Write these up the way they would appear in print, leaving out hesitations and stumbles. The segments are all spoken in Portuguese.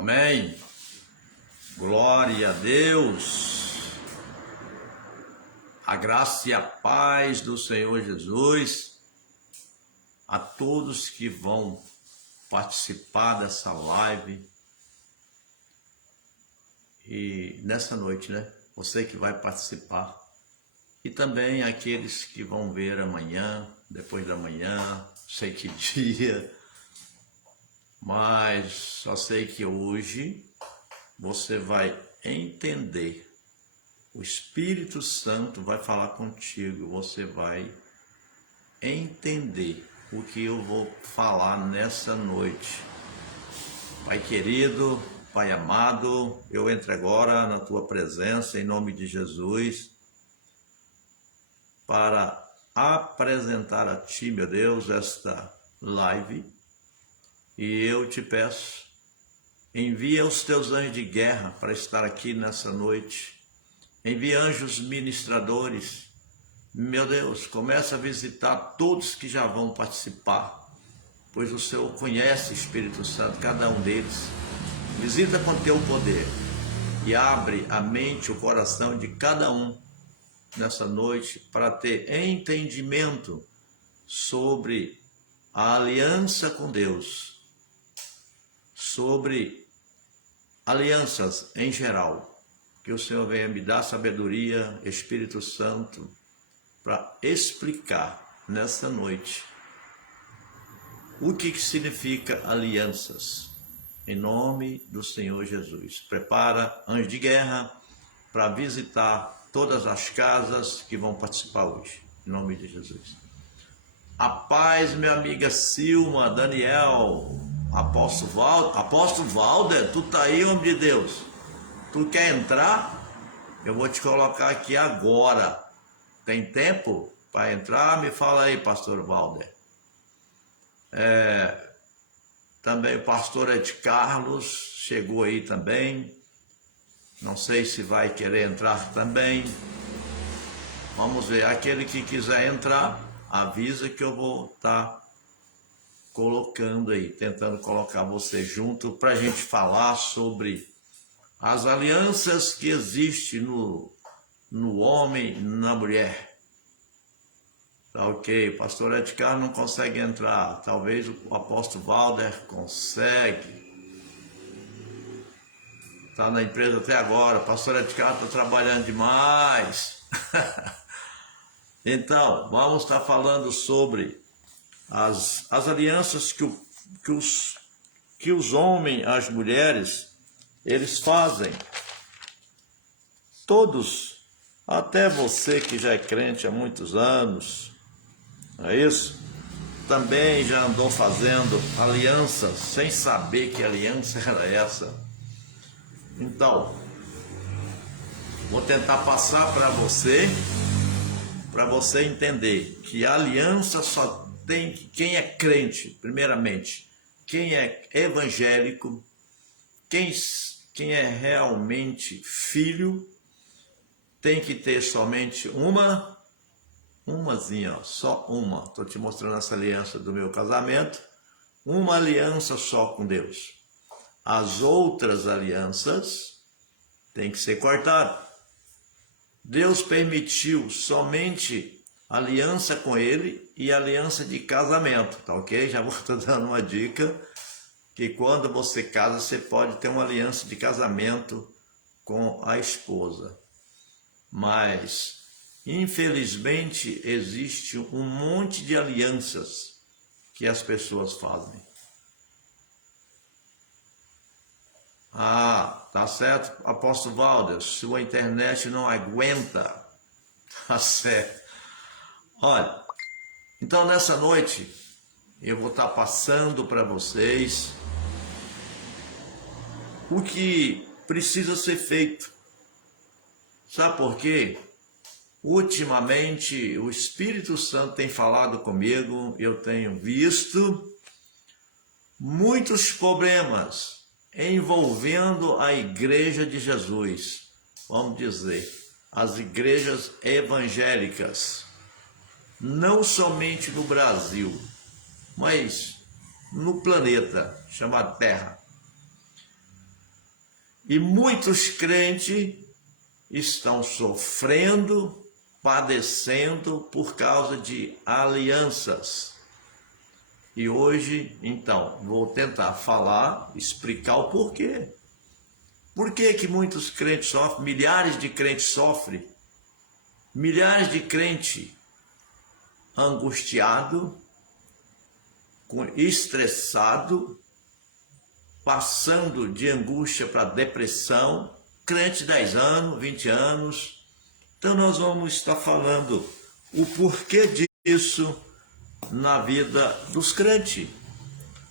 Amém. Glória a Deus. A graça e a paz do Senhor Jesus a todos que vão participar dessa live. E nessa noite, né? Você que vai participar. E também aqueles que vão ver amanhã, depois da manhã, sei que dia. Mas só sei que hoje você vai entender. O Espírito Santo vai falar contigo. Você vai entender o que eu vou falar nessa noite. Pai querido, Pai amado, eu entro agora na tua presença em nome de Jesus para apresentar a ti, meu Deus, esta live. E eu te peço, envia os teus anjos de guerra para estar aqui nessa noite. Envia anjos ministradores. Meu Deus, começa a visitar todos que já vão participar, pois o Senhor conhece, Espírito Santo, cada um deles. Visita com teu poder e abre a mente, o coração de cada um nessa noite para ter entendimento sobre a aliança com Deus, sobre alianças em geral. Que o Senhor venha me dar sabedoria, Espírito Santo, para explicar nessa noite o que significa alianças. Em nome do Senhor Jesus. Prepara anjo de guerra para visitar todas as casas que vão participar hoje. Em nome de Jesus. A paz, minha amiga Silma, Daniel, Apóstolo Valder, tu tá aí, homem de Deus? Tu quer entrar? Eu vou te colocar aqui agora. Tem tempo para entrar? Me fala aí, pastor Valder. Também o pastor Ed Carlos chegou aí também. Não sei se vai querer entrar também. Vamos ver. Aquele que quiser entrar, avisa que eu vou estar colocando aí, tentando colocar você junto para a gente falar sobre as alianças que existem no homem e na mulher. Tá ok, o pastor Ed Carlos não consegue entrar, talvez o apóstolo Valder consegue. Está na empresa até agora, o pastor Ed Carlos está trabalhando demais. Então, vamos estar falando sobre as alianças que os homens, as mulheres, eles fazem. Todos, até você que já é crente há muitos anos, não é isso? Também já andou fazendo alianças sem saber que aliança era essa. Então, vou tentar passar para você entender que a aliança só tem quem é crente, primeiramente, quem é evangélico, quem é realmente filho, tem que ter somente umazinha, ó, só uma. Estou te mostrando essa aliança do meu casamento, uma aliança só com Deus. As outras alianças têm que ser cortadas. Deus permitiu somente aliança com Ele e aliança de casamento, tá ok? Já vou estar dando uma dica, que quando você casa, você pode ter uma aliança de casamento com a esposa. Mas, infelizmente, existe um monte de alianças que as pessoas fazem. Ah, tá certo, apóstolo Valder, sua internet não aguenta. Tá certo. Olha, então nessa noite eu vou estar passando para vocês o que precisa ser feito. Sabe por quê? Ultimamente o Espírito Santo tem falado comigo, eu tenho visto muitos problemas envolvendo a igreja de Jesus, vamos dizer, as igrejas evangélicas, não somente no Brasil, mas no planeta chamado Terra. E muitos crentes estão sofrendo, padecendo por causa de alianças. E hoje, então, vou tentar falar, explicar o porquê. Por que que muitos crentes sofrem, milhares de crentes sofrem, milhares de crentes angustiados, estressado, passando de angústia para depressão, crente 10 anos, 20 anos. Então nós vamos estar falando o porquê disso na vida dos crentes.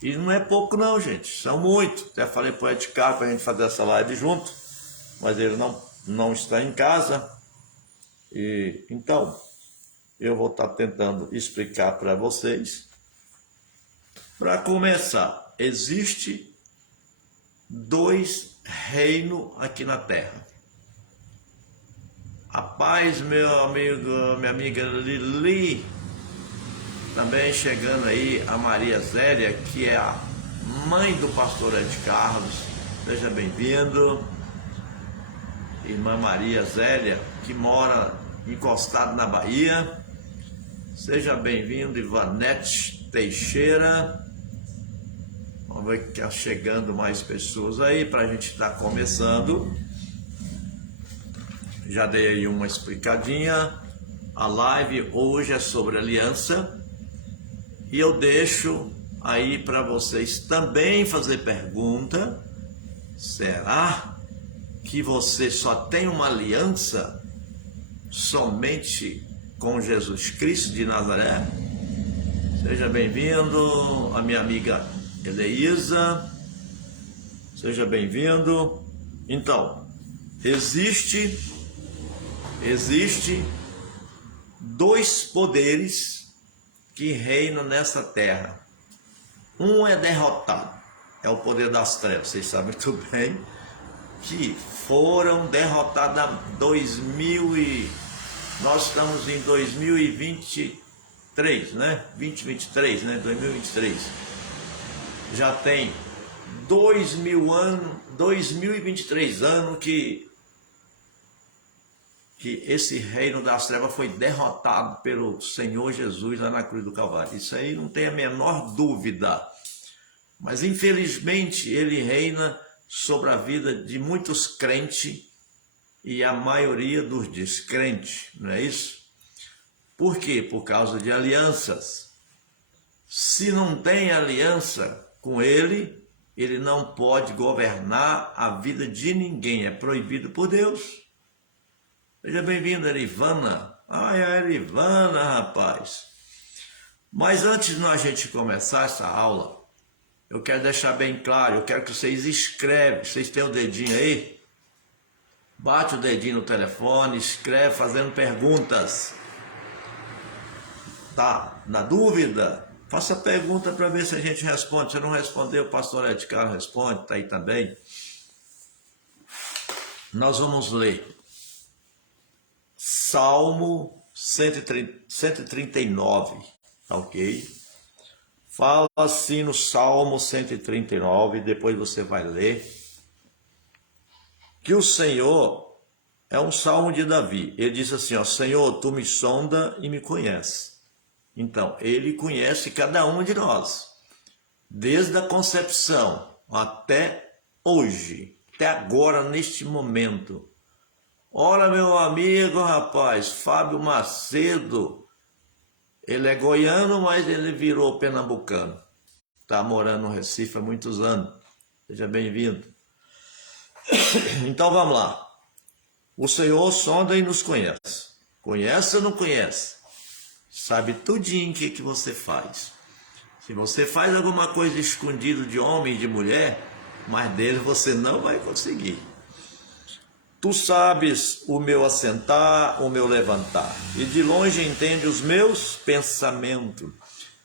E não é pouco não, gente, são muitos. Até falei para o Ed Carlos para a gente fazer essa live junto, mas ele não está em casa. E então eu vou estar tentando explicar para vocês. Para começar, existe 2 reinos aqui na Terra. A paz, meu amigo, minha amiga Lili, também chegando aí a Maria Zélia, que é a mãe do pastor Ed Carlos, seja bem-vindo. Irmã Maria Zélia, que mora encostado na Bahia, seja bem-vindo. Ivanete Teixeira, vamos ver que está chegando mais pessoas aí para a gente estar começando. Já dei aí uma explicadinha. A live hoje é sobre aliança. E eu deixo aí para vocês também fazer pergunta. Será que você só tem uma aliança somente com Jesus Cristo de Nazaré? Seja bem-vindo, a minha amiga Eleisa. Seja bem-vindo. Então, existe 2 poderes que reinam nessa terra. Um é derrotado, é o poder das trevas. Vocês sabem muito bem que foram derrotados nós estamos em 2023, né? 2023, né? 2023. Já tem 2023 anos que esse reino das trevas foi derrotado pelo Senhor Jesus lá na cruz do Calvário. Isso aí não tem a menor dúvida. Mas infelizmente ele reina sobre a vida de muitos crentes e a maioria dos descrentes, não é isso? Por quê? Por causa de alianças. Se não tem aliança com ele, ele não pode governar a vida de ninguém, é proibido por Deus. Seja bem-vindo, Erivana. Ai, a Erivana, rapaz. Mas antes de a gente começar essa aula, eu quero deixar bem claro, eu quero que vocês escrevem, vocês têm o dedinho aí? Bate o dedinho no telefone, escreve fazendo perguntas. Tá na dúvida? Faça pergunta para ver se a gente responde. Se não responder, o pastor Ed Carlos responde, tá aí também. Nós vamos ler Salmo 139, ok? Fala assim no Salmo 139, depois você vai ler, que o Senhor, é um salmo de Davi, ele diz assim, ó, Senhor, tu me sonda e me conhece. Então, ele conhece cada um de nós, desde a concepção até hoje, até agora, neste momento. Ora, meu amigo, rapaz, Fábio Macedo, ele é goiano, mas ele virou pernambucano. Está morando no Recife há muitos anos. Seja bem-vindo. Então vamos lá. O Senhor sonda e nos conhece. Conhece ou não conhece? Sabe tudinho o que você faz. Se você faz alguma coisa escondida de homem e de mulher, mas dele você não vai conseguir. Tu sabes o meu assentar, o meu levantar, e de longe entende os meus pensamentos.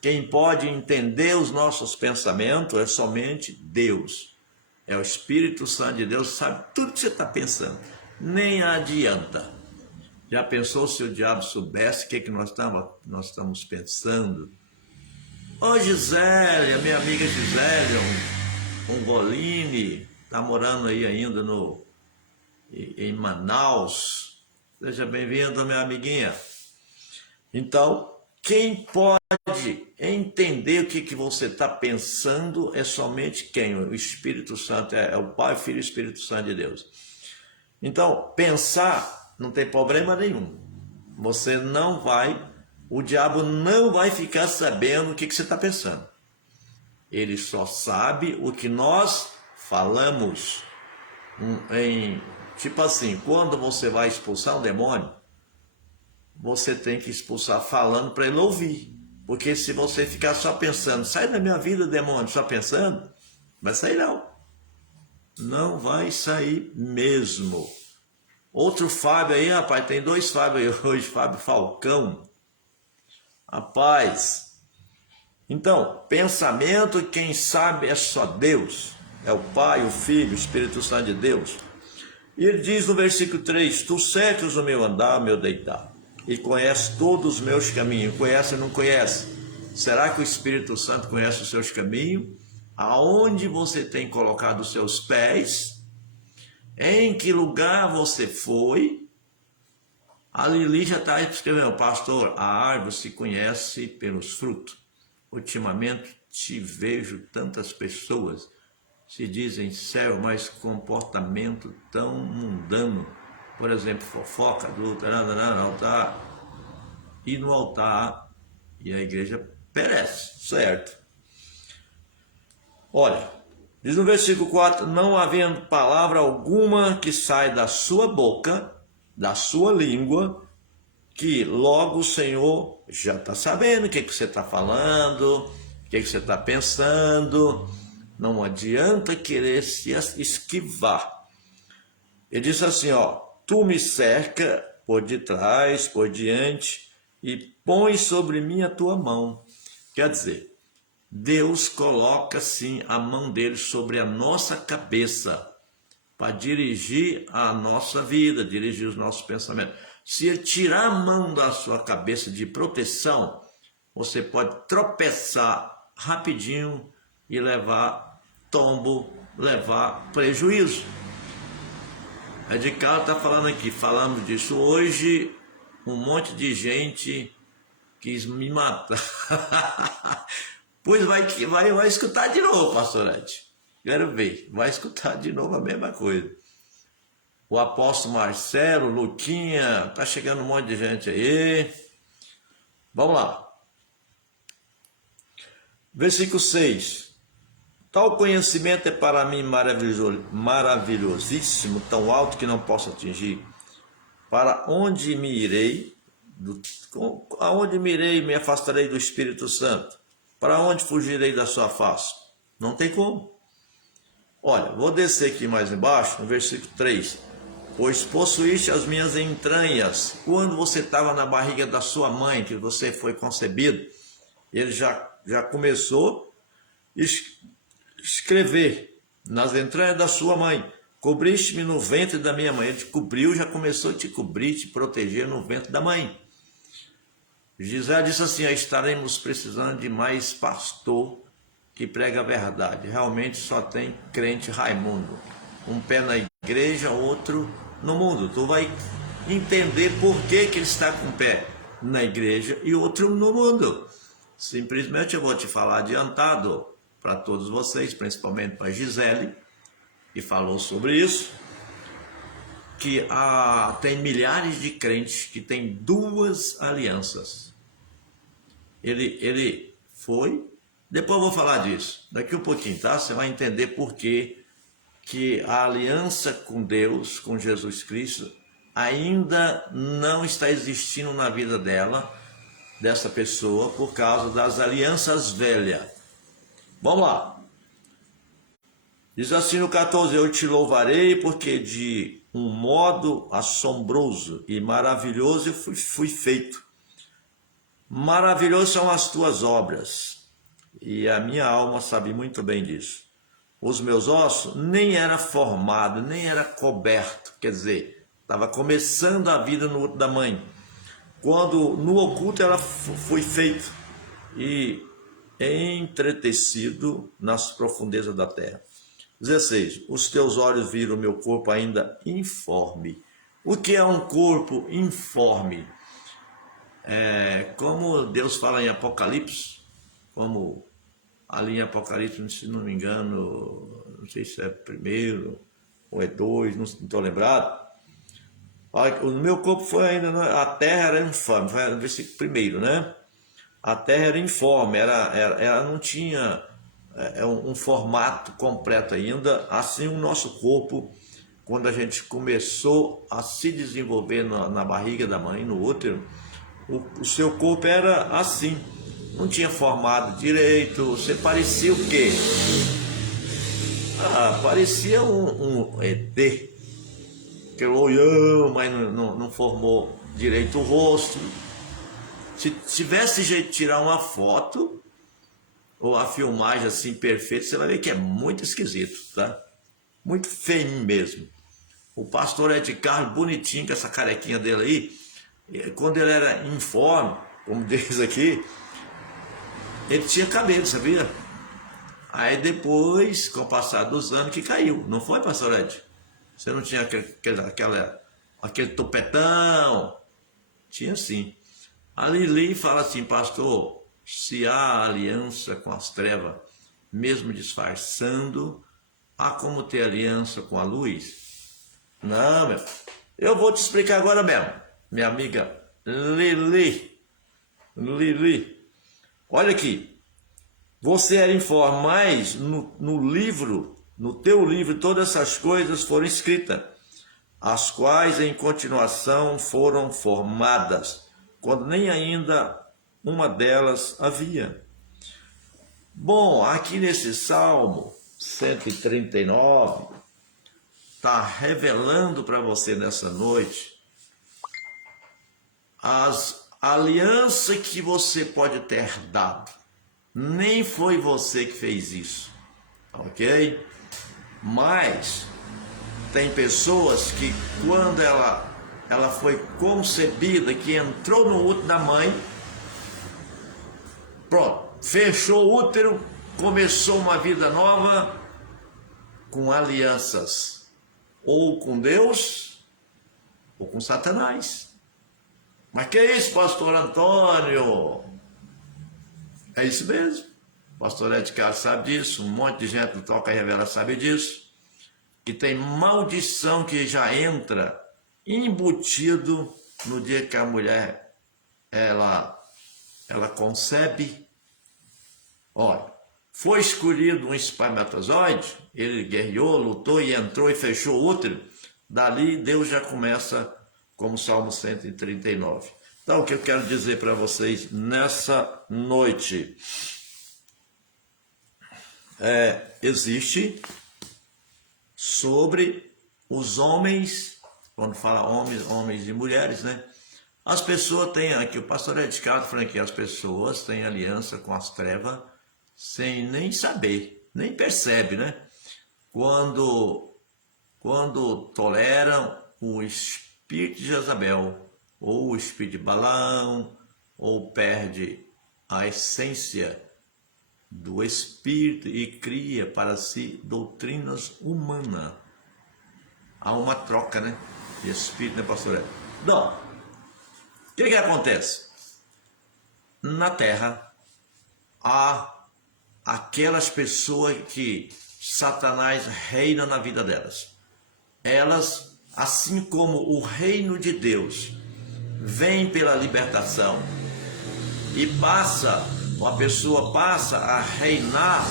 Quem pode entender os nossos pensamentos é somente Deus. É o Espírito Santo de Deus, sabe tudo que você está pensando. Nem adianta. Já pensou se o diabo soubesse o que nós estamos pensando? Ô Gisélia, minha amiga Gisélia, um Goline, está morando aí ainda em Manaus. Seja bem-vindo, minha amiguinha. Então, quem pode entender o que você está pensando é somente quem? O Espírito Santo, é o Pai, Filho e Espírito Santo de Deus. Então, pensar não tem problema nenhum. Você não vai, o diabo não vai ficar sabendo o que você está pensando. Ele só sabe o que nós falamos. Tipo assim, quando você vai expulsar um demônio, você tem que expulsar falando para ele ouvir. Porque se você ficar só pensando, sai da minha vida, demônio, só pensando, vai sair não. Não vai sair mesmo. Outro Fábio aí, rapaz, tem 2 Fábio aí hoje, Fábio Falcão. Rapaz, então, pensamento, quem sabe é só Deus. É o Pai, o Filho, o Espírito Santo de Deus. E ele diz no versículo 3, tu cercas o meu andar, o meu deitar, e conhece todos os meus caminhos. Conhece ou não conhece? Será que o Espírito Santo conhece os seus caminhos? Aonde você tem colocado os seus pés? Em que lugar você foi? A Lili já está escrevendo, pastor, a árvore se conhece pelos frutos. Ultimamente te vejo tantas pessoas se dizem sérios, mas comportamento tão mundano. Por exemplo, fofoca, adulta, altar, e no altar, e a igreja perece, certo? Olha, diz no versículo 4, não havendo palavra alguma que sai da sua boca, da sua língua, que logo o Senhor já está sabendo o que você está falando, o que você está pensando. Não adianta querer se esquivar. Ele diz assim, ó, tu me cerca por detrás, por diante, e põe sobre mim a tua mão. Quer dizer, Deus coloca sim a mão dele sobre a nossa cabeça para dirigir a nossa vida, dirigir os nossos pensamentos. Se ele tirar a mão da sua cabeça de proteção, você pode tropeçar rapidinho e levar tombo, levar prejuízo. A de Carlos está falando aqui, falamos disso hoje, um monte de gente quis me matar. Pois vai escutar de novo, pastorante. Quero ver, vai escutar de novo a mesma coisa. O apóstolo Marcelo, Luquinha, tá chegando um monte de gente aí. Vamos lá. Versículo 6. Tal conhecimento é para mim maravilhosíssimo, tão alto que não posso atingir. Para onde me irei? Aonde me irei e me afastarei do Espírito Santo? Para onde fugirei da sua face? Não tem como. Olha, vou descer aqui mais embaixo, no versículo 3. Pois possuíste as minhas entranhas. Quando você estava na barriga da sua mãe, que você foi concebido, ele já começou a escrever nas entranhas da sua mãe. Cobriste-me no ventre da minha mãe. Ele te cobriu, já começou a te cobrir, te proteger no ventre da mãe. Gisele disse assim, estaremos precisando de mais pastor que prega a verdade. Realmente só tem crente Raimundo. Um pé na igreja, outro no mundo. Tu vai entender por que ele está com um pé na igreja e outro no mundo. Simplesmente eu vou te falar adiantado para todos vocês, principalmente para Gisele, que falou sobre isso, que tem milhares de crentes que têm 2 alianças. Ele foi, depois eu vou falar disso, daqui um pouquinho, tá? Você vai entender por que a aliança com Deus, com Jesus Cristo, ainda não está existindo na vida dessa pessoa, por causa das alianças velhas. Vamos lá. Diz assim no 14, eu te louvarei porque de um modo assombroso e maravilhoso eu fui feito. Maravilhosas são as tuas obras, e a minha alma sabe muito bem disso. Os meus ossos nem era formado, nem era coberto, quer dizer, estava começando a vida no útero da mãe. Quando no oculto ela foi feito e entretecido nas profundezas da terra. 16. Os teus olhos viram o meu corpo ainda informe. O que é um corpo informe? Como Deus fala em Apocalipse, como ali em Apocalipse, se não me engano, não sei se é primeiro ou é 2, não estou lembrado. O meu corpo foi ainda, a terra era informe, foi no versículo primeiro, né? A terra era informe, ela não tinha um formato completo ainda. Assim o nosso corpo, quando a gente começou a se desenvolver na barriga da mãe, no útero, o seu corpo era assim, não tinha formado direito. Você parecia o quê? Parecia um ET, aquele olhão, mas não formou direito o rosto. Se tivesse jeito de tirar uma foto ou a filmagem assim perfeita, você vai ver que é muito esquisito, tá? Muito feio mesmo. O pastor Ed Carlos, bonitinho, com essa carequinha dele aí, quando ele era informe, como diz aqui, ele tinha cabelo, sabia? Aí depois, com o passar dos anos, que caiu. Não foi, pastor Ed? Você não tinha aquele topetão? Tinha sim. A Lili fala assim, pastor, se há aliança com as trevas, mesmo disfarçando, há como ter aliança com a luz? Não, meu. Eu vou te explicar agora mesmo. Minha amiga Lili. Olha aqui. Você era informe, mas no livro, no teu livro, todas essas coisas foram escritas, as quais em continuação foram formadas, quando nem ainda uma delas havia. Bom, aqui nesse Salmo 139, está revelando para você nessa noite as alianças que você pode ter dado. Nem foi você que fez isso, ok? Mas tem pessoas que quando ela foi concebida, que entrou no útero da mãe, pronto, fechou o útero, começou uma vida nova com alianças, ou com Deus, ou com Satanás. Mas que é isso, pastor Antônio? É isso mesmo. O pastor Ed Carlos sabe disso, um monte de gente do Toca e Revela sabe disso. Que tem maldição que já entra embutido no dia que a mulher ela concebe. Olha, foi escolhido um espermatozoide, ele guerreou, lutou e entrou e fechou o útero. Dali Deus já começa, como Salmo 139. Então o que eu quero dizer para vocês nessa noite existe sobre os homens, quando fala homens e mulheres, né? As pessoas têm, aqui o pastor Ed Carlos falando que as pessoas têm aliança com as trevas sem nem saber, nem percebe, né? Quando toleram o espírito de Jezabel, ou o espírito de Balaão, ou perde a essência do espírito e cria para si doutrinas humanas. Há uma troca, né? De espírito, né, pastor? Não. O que acontece? Na terra há aquelas pessoas que Satanás reina na vida delas. Elas, assim como o reino de Deus vem pela libertação e a pessoa passa a reinar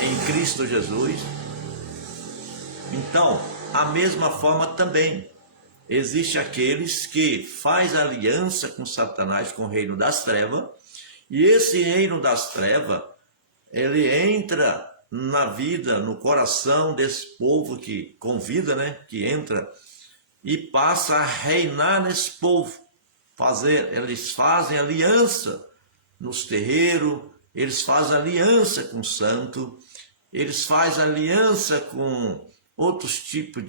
em Cristo Jesus, então, a mesma forma também, existe aqueles que faz aliança com Satanás, com o reino das trevas, e esse reino das trevas, ele entra na vida, no coração desse povo que convida, né, que entra, e passa a reinar nesse povo. Eles fazem aliança nos terreiros, eles fazem aliança com o santo, eles fazem aliança com outros tipos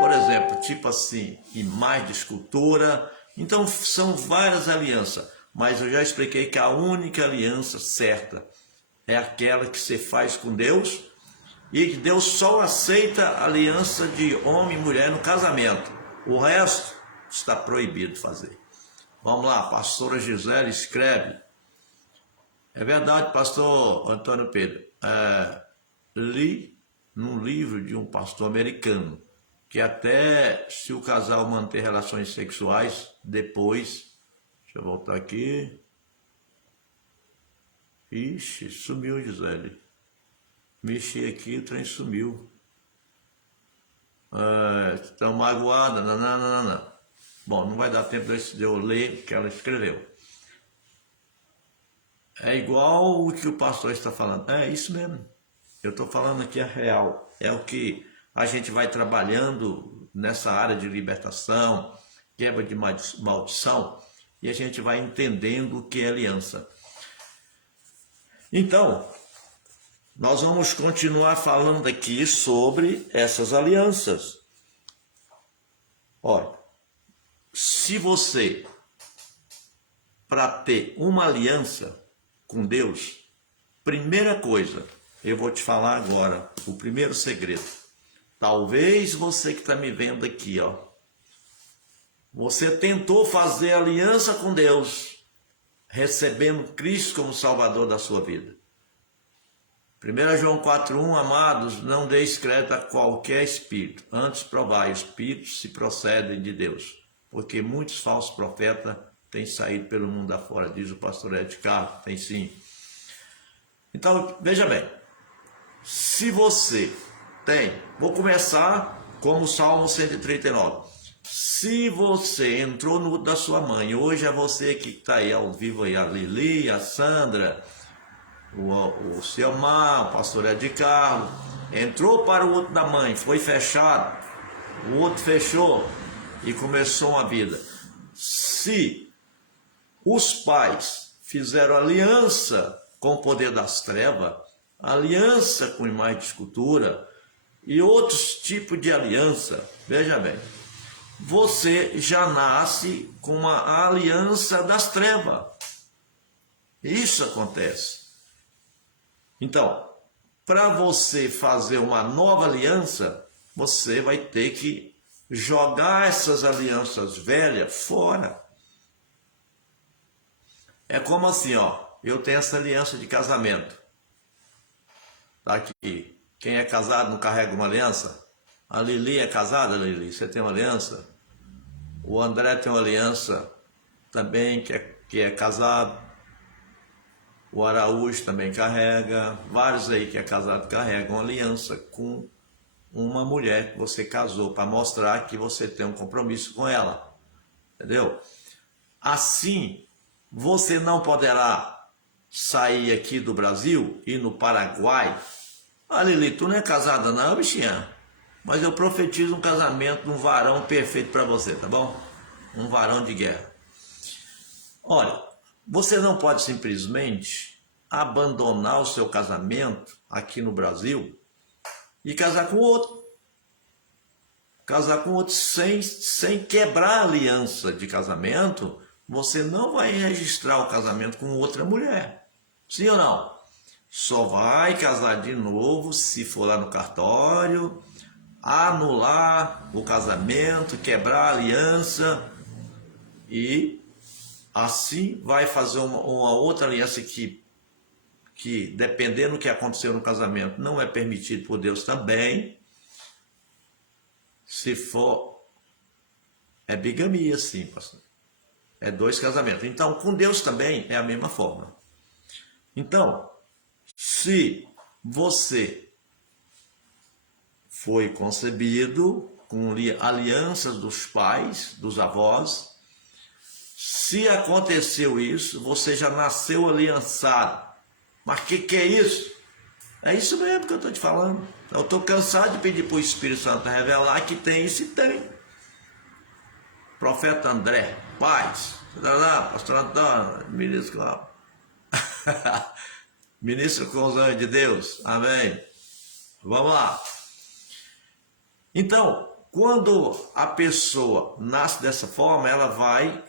por exemplo, tipo assim, imagem de escultura. Então são várias alianças, mas eu já expliquei que a única aliança certa é aquela que você faz com Deus, e que Deus só aceita aliança de homem e mulher no casamento. O resto está proibido de fazer. Vamos lá, pastora Gisele escreve. É verdade, pastor Antônio Pedro. Li num livro de um pastor americano que até se o casal manter relações sexuais depois, deixa eu voltar aqui. Ixi, sumiu, Gisele. Mexi aqui, o trem sumiu. Estão magoadas, não. Bom, não vai dar tempo de eu ler o que ela escreveu. É igual o que o pastor está falando. É isso mesmo. Eu estou falando aqui a real. É o que a gente vai trabalhando nessa área de libertação, quebra de maldição, e a gente vai entendendo o que é aliança. Então, nós vamos continuar falando aqui sobre essas alianças. Olha, se você, para ter uma aliança com Deus, primeira coisa, eu vou te falar agora, o primeiro segredo. Talvez você que está me vendo aqui, ó, você tentou fazer aliança com Deus, recebendo Cristo como Salvador da sua vida. 1 João 4,1, amados, não deis crédito a qualquer espírito, antes provai, espíritos se procedem de Deus, porque muitos falsos profetas têm saído pelo mundo afora, diz o pastor Ed Carlos, tem sim. Então, veja bem, se você tem, vou começar como o Salmo 139, se você entrou no útero da sua mãe, hoje é você que está aí ao vivo, aí, a Lili, a Sandra, o Selmar, o pastor Ed Carlos, entrou para o útero da mãe, foi fechado, o outro fechou e começou uma vida. Se os pais fizeram aliança com o poder das trevas, aliança com imagem de escultura e outros tipos de aliança, veja bem, você já nasce com uma aliança das trevas. Isso acontece. Então, para você fazer uma nova aliança, você vai ter que jogar essas alianças velhas fora. É como assim, ó, eu tenho essa aliança de casamento. Tá aqui. Quem é casado não carrega uma aliança? A Lili é casada, Lili? Você tem uma aliança? O André tem uma aliança também, que é casado. O Araújo também carrega, vários aí que é casado carregam aliança com uma mulher que você casou, para mostrar que você tem um compromisso com ela, entendeu? Assim, você não poderá sair aqui do Brasil e no Paraguai. Ah, Lili, tu não é casada não, bichinha? Mas eu profetizo um casamento de um varão perfeito para você, tá bom? Um varão de guerra. Olha, você não pode simplesmente abandonar o seu casamento aqui no Brasil e casar com outro. Casar com outro sem quebrar a aliança de casamento, você não vai registrar o casamento com outra mulher. Sim ou não? Só vai casar de novo se for lá no cartório, anular o casamento, quebrar a aliança e assim vai fazer uma outra aliança que dependendo do que aconteceu no casamento, não é permitido por Deus também. Se for, é bigamia sim, pastor. É 2 casamentos. Então, com Deus também é a mesma forma. Então, se você foi concebido com alianças dos pais, dos avós, se aconteceu isso, você já nasceu aliançado. Mas o que é isso? É isso mesmo que eu estou te falando. Eu estou cansado de pedir para o Espírito Santo revelar que tem isso e tem. Profeta André, paz, pastor Antônio, ministro Cláudio. Ministro com os anjos de Deus, amém. Vamos lá. Então, quando a pessoa nasce dessa forma, ela vai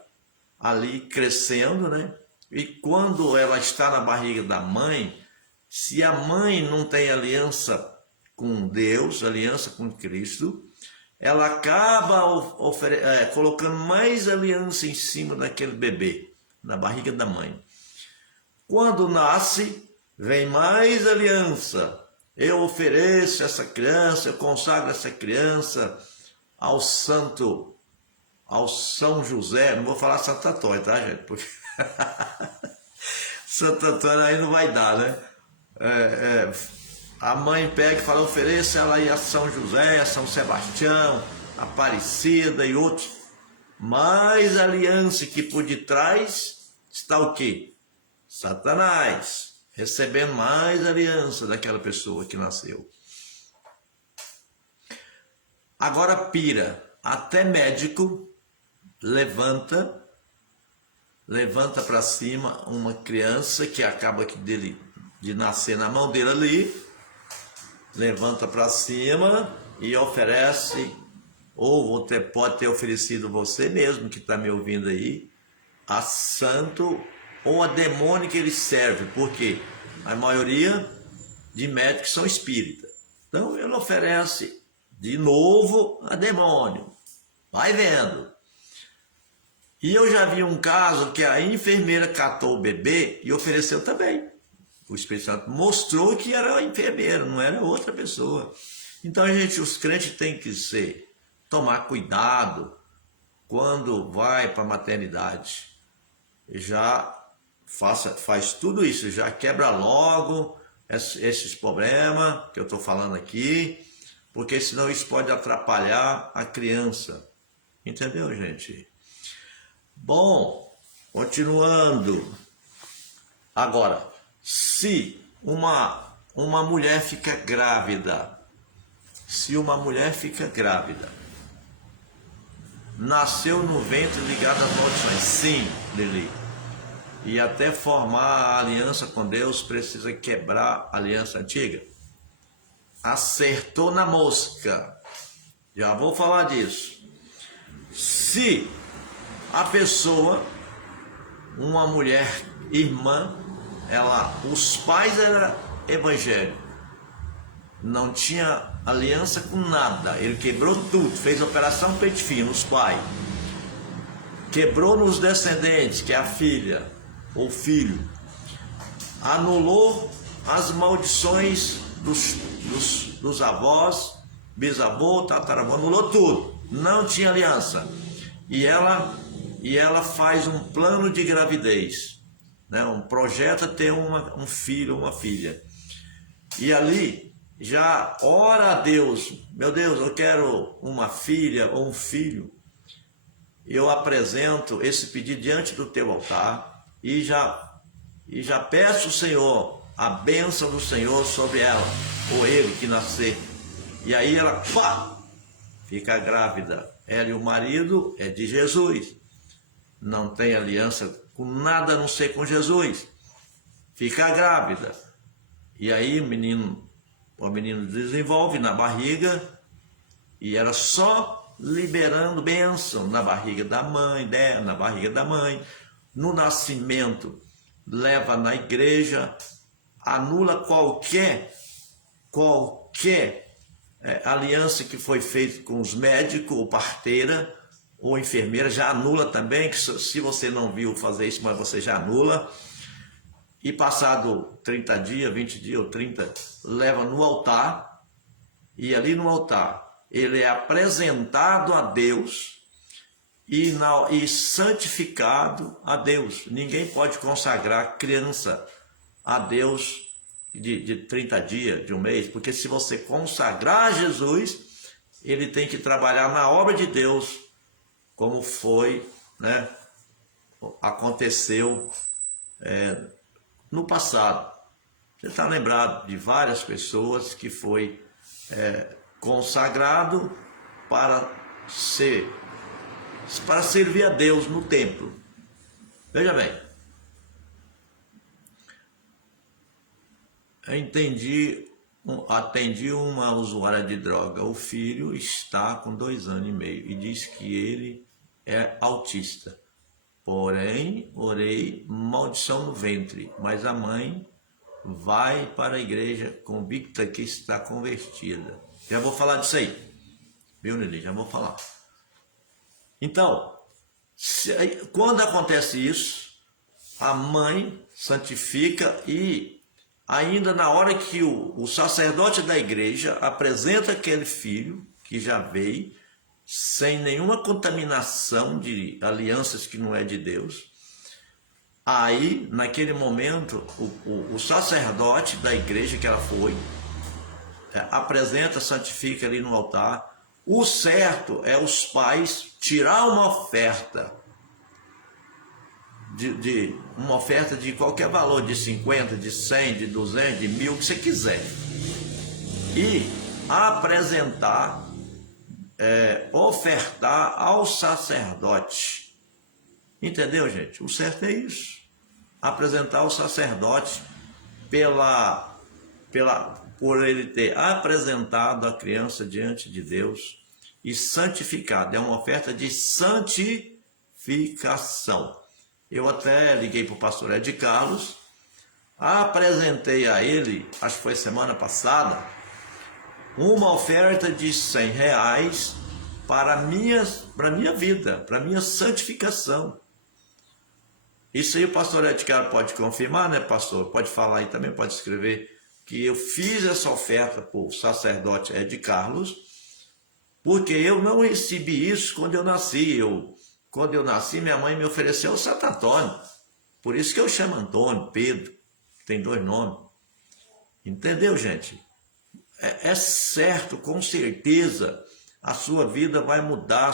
ali crescendo, né? E quando ela está na barriga da mãe, se a mãe não tem aliança com Deus, aliança com Cristo, ela acaba colocando mais aliança em cima daquele bebê, na barriga da mãe. Quando nasce, vem mais aliança. Eu ofereço essa criança, eu consagro essa criança ao santo, ao São José. Não vou falar Santo Antônio, tá, gente? Porque Santo Antônio aí não vai dar, né? A mãe pega e fala, ofereça ela aí a São José, a São Sebastião, Aparecida e outros. Mais aliança, que por detrás está o quê? Satanás, recebendo mais aliança daquela pessoa que nasceu. Agora pira, até médico levanta para cima uma criança que acaba de nascer na mão dele ali, levanta para cima e oferece, ou pode ter oferecido você mesmo que está me ouvindo aí, a santo ou a demônio que ele serve, porque a maioria de médicos são espíritas. Então ele oferece de novo a demônio. Vai vendo. E eu já vi um caso que a enfermeira catou o bebê e ofereceu também. O Espírito Santo mostrou que era a enfermeira, não era outra pessoa. Então, gente, os crentes têm que tomar cuidado quando vai para a maternidade. Já faz tudo isso, já quebra logo esses problemas que eu estou falando aqui, porque senão isso pode atrapalhar a criança. Entendeu, gente? Bom, continuando. Agora, se uma mulher fica grávida, nasceu no ventre ligado às maldições, sim, Lili. E até formar a aliança com Deus precisa quebrar a aliança antiga. Acertou na mosca. Já vou falar disso. Se a pessoa, uma mulher irmã, os pais eram evangélicos, não tinha aliança com nada, ele quebrou tudo, fez operação peito fino nos pais, quebrou nos descendentes, que é a filha ou filho, anulou as maldições dos avós, bisavô, tataravô, anulou tudo, não tinha aliança, e ela faz um plano de gravidez, né? Um projeto ter um filho, uma filha, e ali já ora a Deus, meu Deus, eu quero uma filha ou um filho, eu apresento esse pedido diante do teu altar e já peço ao Senhor a bênção do Senhor sobre ela ou ele que nascer, e aí ela fica grávida. Ela e o marido é de Jesus, não tem aliança com nada a não ser com Jesus, fica grávida, e aí o menino desenvolve na barriga, e ela só liberando bênção na barriga da mãe, no nascimento leva na igreja, anula qualquer aliança que foi feita com os médicos, ou parteira, ou enfermeira, já anula também, que se você não viu fazer isso, mas você já anula. E passado 30 dias, 20 dias ou 30, leva no altar, e ali no altar ele é apresentado a Deus e santificado a Deus. Ninguém pode consagrar criança a Deus de 30 dias, de um mês, porque se você consagrar a Jesus, ele tem que trabalhar na obra de Deus, como foi, né, aconteceu no passado. Você está lembrado de várias pessoas que foi consagrado para servir a Deus no templo. Veja bem, atendi uma usuária de droga. O filho está com 2 anos e meio e diz que ele é autista. Porém, orei maldição no ventre, mas a mãe vai para a igreja convicta que está convertida. Já vou falar disso aí, viu, Nelly? Já vou falar. Então, quando acontece isso, a mãe santifica e ainda na hora que o sacerdote da igreja apresenta aquele filho que já veio, sem nenhuma contaminação de alianças que não é de Deus, aí, naquele momento, o sacerdote da igreja que ela foi, apresenta, santifica ali no altar. O certo é os pais tirar uma oferta, uma oferta de qualquer valor, de 50, de 100, de 200, de 1000, o que você quiser, e apresentar, ofertar ao sacerdote. Entendeu, gente? O certo é isso. Apresentar ao sacerdote por ele ter apresentado a criança diante de Deus e santificado. É uma oferta de santificação. Eu até liguei para o pastor Ed Carlos, apresentei a ele, acho que foi semana passada, uma oferta de R$100 para a minha vida, para a minha santificação. Isso aí o pastor Ed Carlos pode confirmar, né, pastor? Pode falar aí também, pode escrever, que eu fiz essa oferta para o sacerdote Ed Carlos, porque eu não recebi isso quando eu nasci. Quando eu nasci, minha mãe me ofereceu o Santo Antônio. Por isso que eu chamo Antônio, Pedro, tem 2 nomes. Entendeu, gente? É certo, com certeza, a sua vida vai mudar,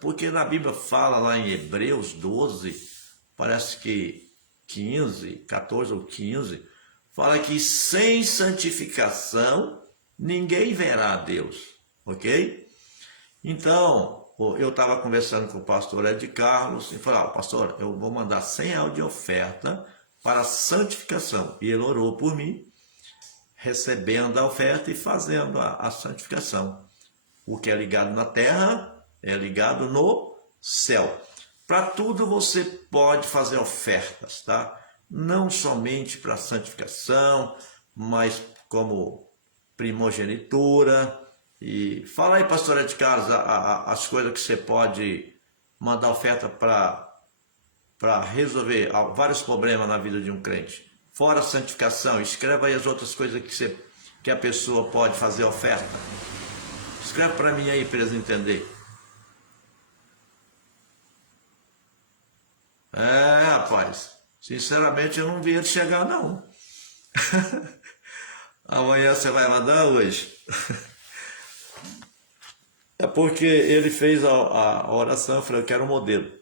porque na Bíblia fala lá em Hebreus 12, parece que 15, 14 ou 15, fala que sem santificação ninguém verá a Deus, ok? Então, eu estava conversando com o pastor Ed Carlos e falei, pastor, eu vou mandar R$100 de oferta para a santificação. E ele orou por mim, recebendo a oferta e fazendo a santificação. O que é ligado na terra é ligado no céu. Para tudo você pode fazer ofertas, tá? Não somente para santificação, mas como primogenitura. E fala aí, pastor Ed Carlos, as coisas que você pode mandar oferta para resolver vários problemas na vida de um crente. Fora a santificação, escreva aí as outras coisas que a pessoa pode fazer oferta. Escreve para mim aí, para eles entenderem. Rapaz, sinceramente eu não vi ele chegar, não. Amanhã você vai mandar hoje? É porque ele fez a oração, eu falei, eu quero um modelo.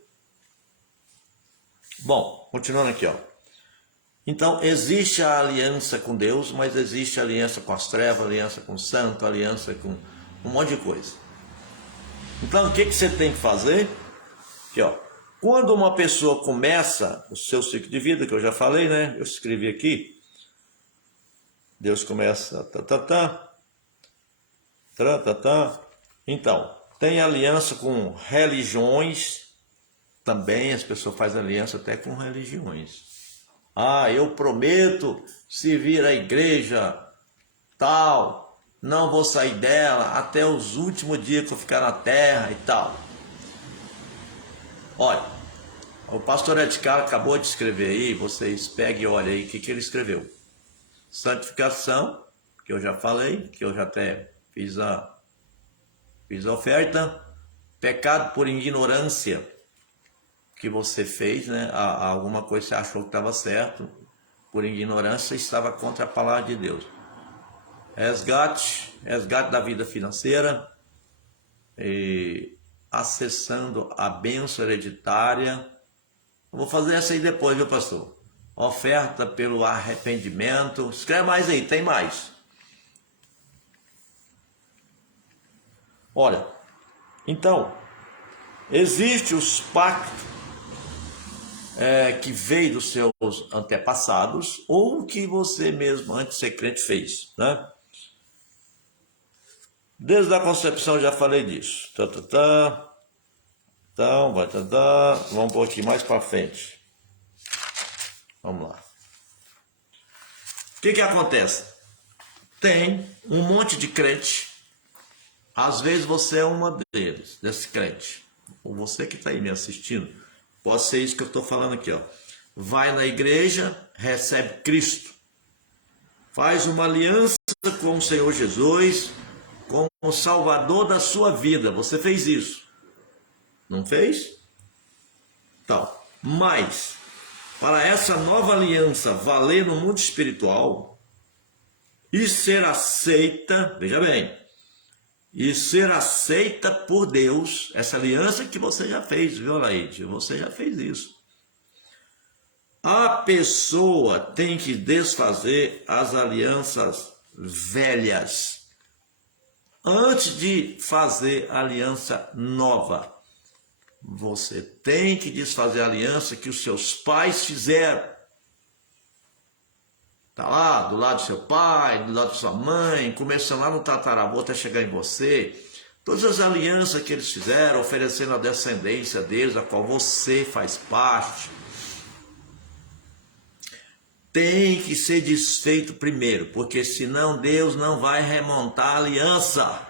Bom, continuando aqui, ó. Então, existe a aliança com Deus, mas existe a aliança com as trevas, aliança com o santo, aliança com um monte de coisa. Então, o que você tem que fazer? Aqui, ó. Quando uma pessoa começa o seu ciclo de vida, que eu já falei, né? Eu escrevi aqui. Deus começa... Então, tem aliança com religiões. Também as pessoas fazem aliança até com religiões. Eu prometo servir a igreja tal, não vou sair dela até os últimos dias que eu ficar na terra e tal. Olha, o pastor Ed Carlos acabou de escrever aí, vocês peguem e olhem aí o que ele escreveu. Santificação, que eu já falei, que eu já até fiz a oferta. Pecado por ignorância, que você fez, né? Alguma coisa você achou que estava certo, por ignorância estava contra a palavra de Deus. Resgate da vida financeira, e acessando a bênção hereditária. Eu vou fazer essa aí depois, viu, pastor? Oferta pelo arrependimento. Escreve mais aí, tem mais. Olha, então, existe os pactos que veio dos seus antepassados, ou que você mesmo, antes de ser crente, fez, né? Desde a concepção já falei disso. Então, vamos um pouquinho mais para frente. Vamos lá. que acontece? Tem um monte de crente, às vezes você é uma deles, desse crente, ou você que está aí me assistindo, pode ser isso que eu estou falando aqui, ó. Vai na igreja, recebe Cristo, faz uma aliança com o Senhor Jesus, com o Salvador da sua vida. Você fez isso, não fez? Então, mas para essa nova aliança valer no mundo espiritual e ser aceita, veja bem, e ser aceita por Deus, essa aliança que você já fez, viu, Laide? Você já fez isso. A pessoa tem que desfazer as alianças velhas antes de fazer aliança nova. Você tem que desfazer a aliança que os seus pais fizeram. Está lá do lado do seu pai, do lado da sua mãe, começando lá no tataravô até chegar em você. Todas as alianças que eles fizeram, oferecendo a descendência deles, a qual você faz parte, tem que ser desfeito primeiro, porque senão Deus não vai remontar a aliança.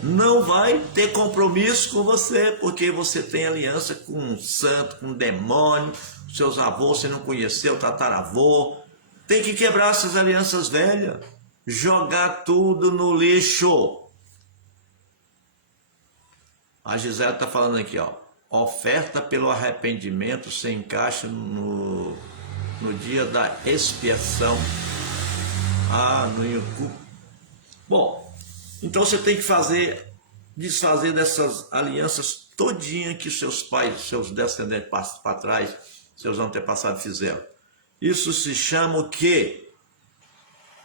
Não vai ter compromisso com você, porque você tem aliança com um santo, com um demônio, seus avós você não conheceu, tataravô. Tem que quebrar essas alianças velhas, jogar tudo no lixo. A Gisele está falando aqui, ó, oferta pelo arrependimento se encaixa no dia da expiação. No Yom. Bom, então você tem que desfazer dessas alianças todinha que seus pais, seus descendentes para trás, seus antepassados fizeram. Isso se chama o quê?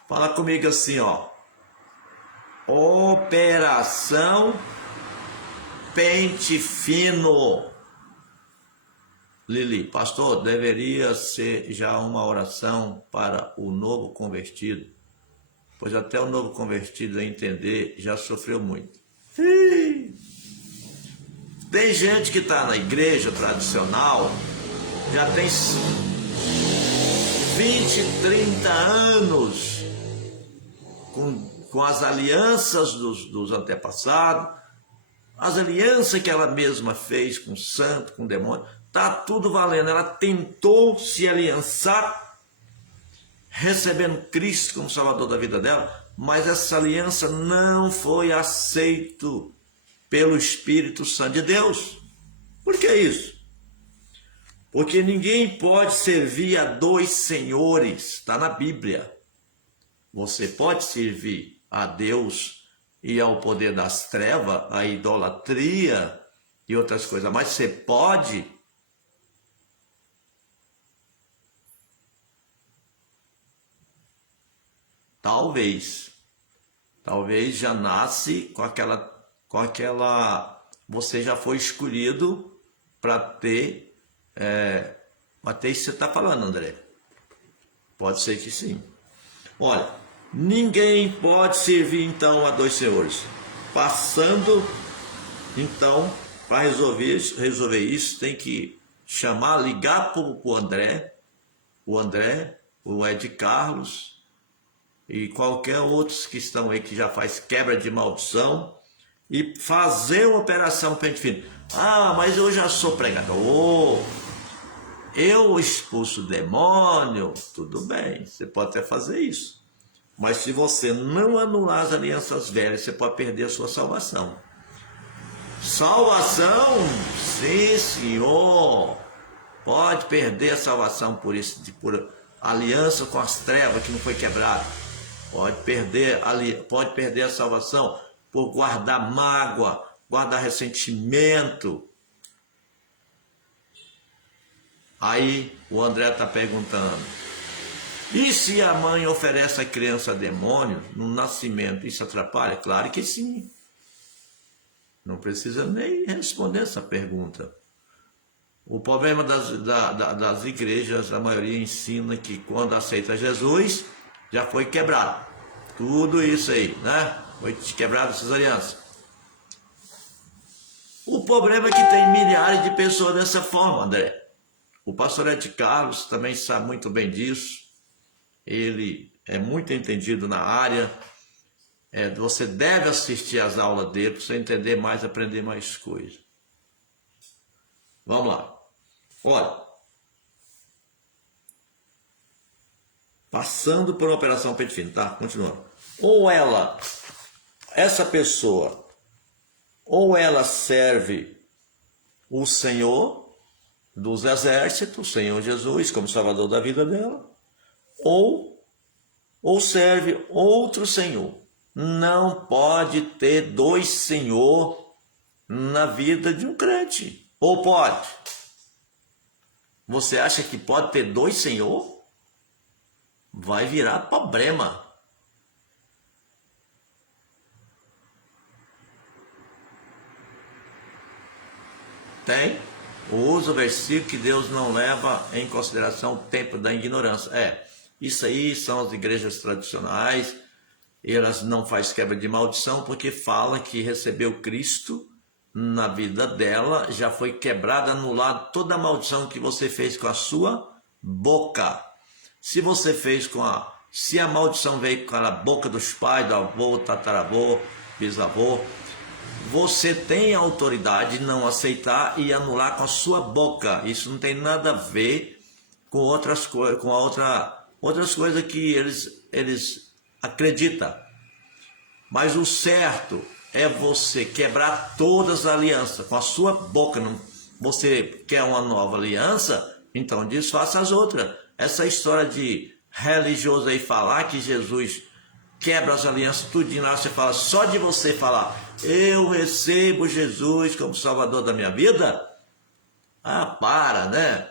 Fala comigo assim, ó. Operação Pente Fino. Lili, pastor, deveria ser já uma oração para o novo convertido, pois até o novo convertido a entender já sofreu muito. Tem gente que está na igreja tradicional, já tem 20, 30 anos com as alianças dos antepassados, as alianças que ela mesma fez com o santo, com o demônio, está tudo valendo. Ela tentou se aliançar, recebendo Cristo como Salvador da vida dela, mas essa aliança não foi aceita pelo Espírito Santo de Deus. Por que isso? Porque ninguém pode servir a dois senhores, está na Bíblia. Você pode servir a Deus e ao poder das trevas, a idolatria e outras coisas, mas você pode talvez já nasce com aquela, você já foi escolhido para ter, até isso você está falando, André, pode ser que sim. Olha, ninguém pode servir então a dois senhores, passando então, para resolver isso, tem que ligar para o André, o Ed Carlos, e qualquer outros que estão aí que já faz quebra de maldição e fazer uma operação Pente Fino. Mas eu já sou pregador, eu expulso o demônio, tudo bem, você pode até fazer isso. Mas se você não anular as alianças velhas, você pode perder a sua salvação. Salvação, sim senhor, pode perder a salvação por aliança com as trevas que não foi quebrada. Pode perder a salvação por guardar mágoa, guardar ressentimento. Aí o André está perguntando, e se a mãe oferece a criança a demônio no nascimento, isso atrapalha? Claro que sim. Não precisa nem responder essa pergunta. O problema das igrejas, a maioria ensina que quando aceita Jesus, já foi quebrado. Tudo isso aí, né? Foi quebrado essas alianças. O problema é que tem milhares de pessoas dessa forma, André. O pastor Ed Carlos também sabe muito bem disso. ele é muito entendido na área. Você deve assistir às aulas dele para você entender mais, aprender mais coisas. Vamos lá. Olha, passando por uma operação pente fino, tá? Continuando. Essa pessoa, ou ela serve o Senhor dos exércitos, o Senhor Jesus, como Salvador da vida dela, ou serve outro Senhor. Não pode ter dois Senhor na vida de um crente. Ou pode? Você acha que pode ter dois Senhor? Vai virar problema. Tem? Usa o versículo que Deus não leva em consideração o tempo da ignorância. Isso aí são as igrejas tradicionais. Elas não fazem quebra de maldição porque fala que recebeu Cristo na vida dela, já foi quebrada, anulada toda a maldição que você fez com a sua boca. Se você fez se a maldição veio com a boca dos pais, do avô, tataravô, bisavô, você tem a autoridade de não aceitar e anular com a sua boca. Isso não tem nada a ver com outras coisas, outras coisas que eles acreditam. Mas o certo é você quebrar todas as alianças com a sua boca. Você quer uma nova aliança? Então desfaça as outras. Essa história de religioso aí falar que Jesus quebra as alianças, tudinho lá, você fala, só de você falar, eu recebo Jesus como Salvador da minha vida? Para, né?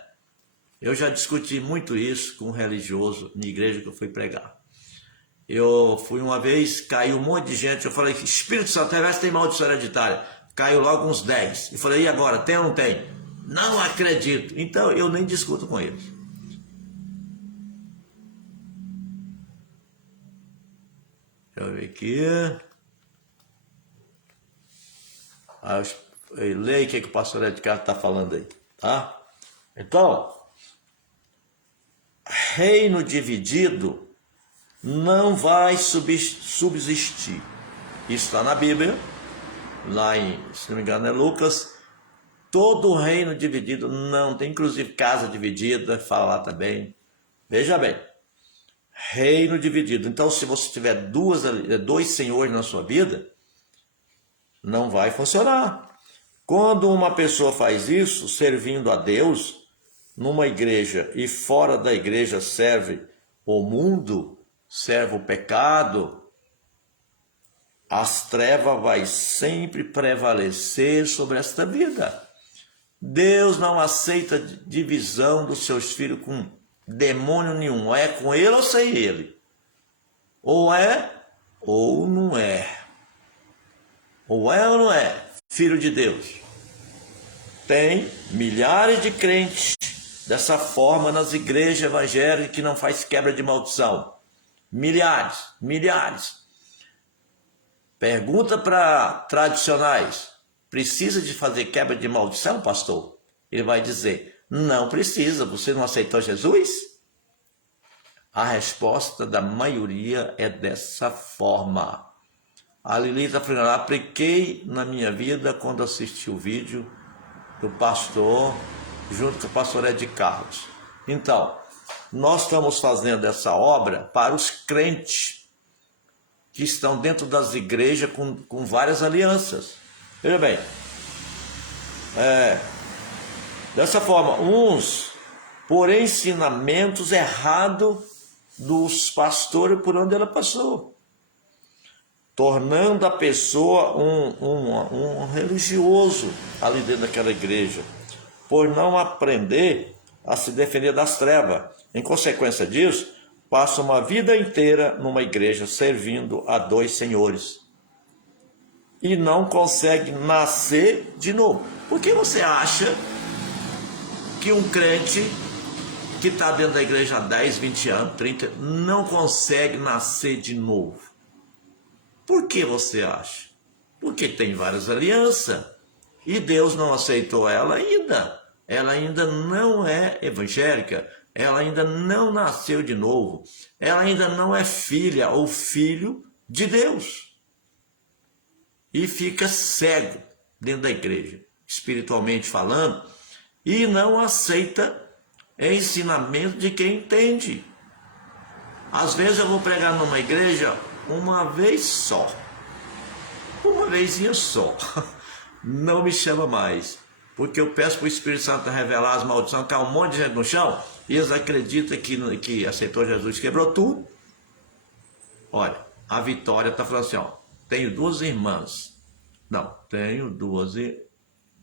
Eu já discuti muito isso com um religioso na igreja que eu fui pregar. Eu fui uma vez, caiu um monte de gente, eu falei que Espírito Santo tem maldição hereditária. Caiu logo uns 10. Eu falei, e agora, tem ou não tem? Não acredito. Então eu nem discuto com eles. Deixa eu ver aqui. Leia o que o pastor Edgar está falando aí, tá? Então, reino dividido não vai subsistir. Isso está na Bíblia, lá em, se não me engano é Lucas. Todo reino dividido não tem, inclusive casa dividida, fala lá também. Veja bem, reino dividido. Então, se você tiver dois senhores na sua vida, não vai funcionar. Quando uma pessoa faz isso, servindo a Deus, numa igreja e fora da igreja serve o mundo, serve o pecado, as trevas vai sempre prevalecer sobre esta vida. Deus não aceita divisão dos seus filhos com demônio nenhum. É com ele ou sem ele. Ou é ou não é. Ou é ou não é filho de Deus. Tem milhares de crentes dessa forma nas igrejas evangélicas que não faz quebra de maldição. Milhares. Pergunta para tradicionais, precisa de fazer quebra de maldição, pastor? Ele vai dizer, não precisa, você não aceitou Jesus? A resposta da maioria é dessa forma. A Lili está falando, apliquei na minha vida quando assisti o vídeo do pastor, junto com o pastor Ed Carlos. Então, nós estamos fazendo essa obra para os crentes que estão dentro das igrejas com várias alianças. Veja bem, dessa forma, uns por ensinamentos errados dos pastores por onde ela passou, tornando a pessoa um religioso ali dentro daquela igreja, por não aprender a se defender das trevas. Em consequência disso, passa uma vida inteira numa igreja servindo a dois senhores e não consegue nascer de novo. Por que você acha que um crente que está dentro da igreja há 10, 20 anos, 30, não consegue nascer de novo? Por que você acha? Porque tem várias alianças e Deus não aceitou ela ainda. Ela ainda não é evangélica, ela ainda não nasceu de novo, ela ainda não é filha ou filho de Deus. E fica cego dentro da igreja, espiritualmente falando, e não aceita ensinamento de quem entende. Às vezes eu vou pregar numa igreja uma vez só, uma vezinha só, não me chama mais, porque eu peço para o Espírito Santo revelar as maldições, cai um monte de gente no chão, e eles acreditam que aceitou Jesus, quebrou tudo. Olha, a Vitória está falando assim, ó, tenho duas irmãs, não, tenho duas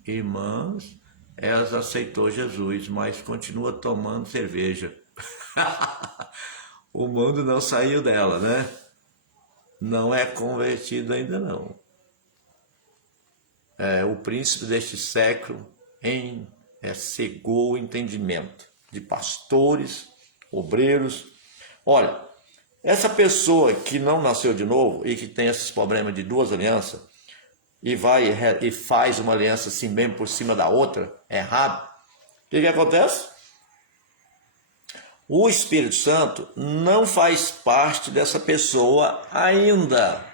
irmãs, elas aceitou Jesus, mas continua tomando cerveja. O mundo não saiu dela, né? Não é convertido ainda não. O príncipe deste século cegou o entendimento de pastores, obreiros. Olha, essa pessoa que não nasceu de novo e que tem esses problemas de duas alianças e vai e faz uma aliança assim bem por cima da outra, errado, o que acontece? O Espírito Santo não faz parte dessa pessoa ainda.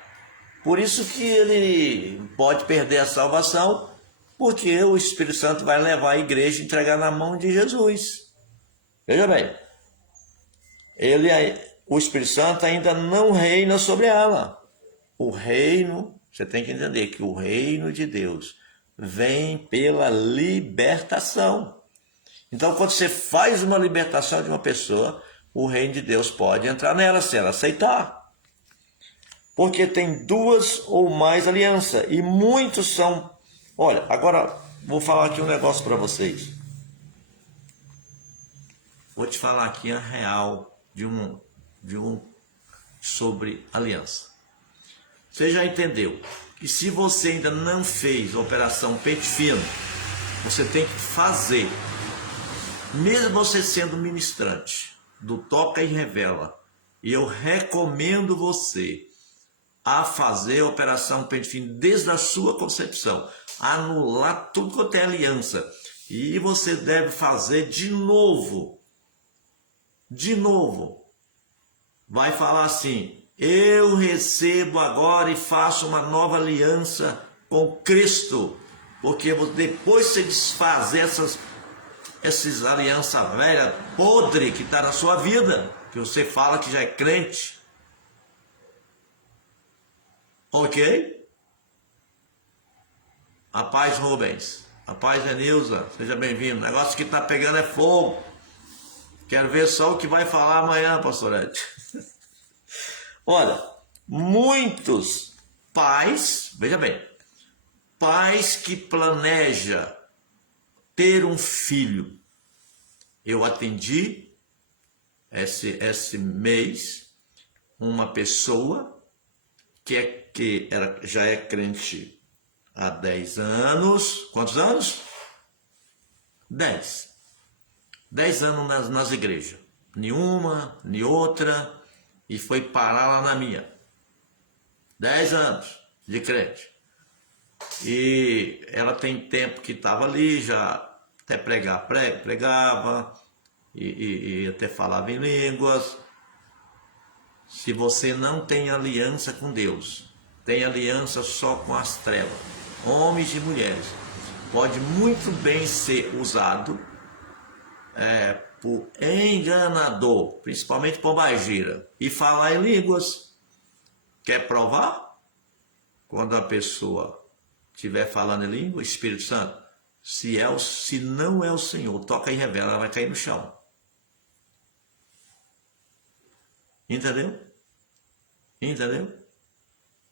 Por isso que ele pode perder a salvação, porque o Espírito Santo vai levar a igreja e entregar na mão de Jesus. Veja bem, o Espírito Santo ainda não reina sobre ela. O reino, você tem que entender que o reino de Deus vem pela libertação. Então, quando você faz uma libertação de uma pessoa, o reino de Deus pode entrar nela, se ela aceitar. Porque tem duas ou mais alianças, e muitos são... Olha, agora vou falar aqui um negócio para vocês. Vou te falar aqui a real sobre aliança. Você já entendeu que se você ainda não fez a operação pente fino, você tem que fazer. Mesmo você sendo ministrante do Toca e Revela, e eu recomendo você a fazer a operação pente fino desde a sua concepção, anular tudo quanto é aliança, e você deve fazer de novo, vai falar assim, eu recebo agora e faço uma nova aliança com Cristo, porque depois você desfazer essas alianças velhas, podre que está na sua vida, que você fala que já é crente. Ok? A paz, Rubens. A paz, Enilza. Seja bem-vindo. O negócio que está pegando é fogo. Quero ver só o que vai falar amanhã, pastorete. Olha, muitos pais, veja bem, pais que planejam ter um filho. Eu atendi esse mês uma pessoa já é crente há 10 anos. Quantos anos? 10. 10 anos nas igrejas. Nenhuma, nem outra, e foi parar lá na minha. 10 anos de crente. E ela tem tempo que estava ali, já até pregava, e até falava em línguas. Se você não tem aliança com Deus, tem aliança só com as trevas, homens e mulheres, pode muito bem ser usado por enganador, principalmente por Bagira, e falar em línguas. Quer provar? Quando a pessoa estiver falando em língua, Espírito Santo, se não é o Senhor, toca e revela, ela vai cair no chão. Entendeu? Entendeu?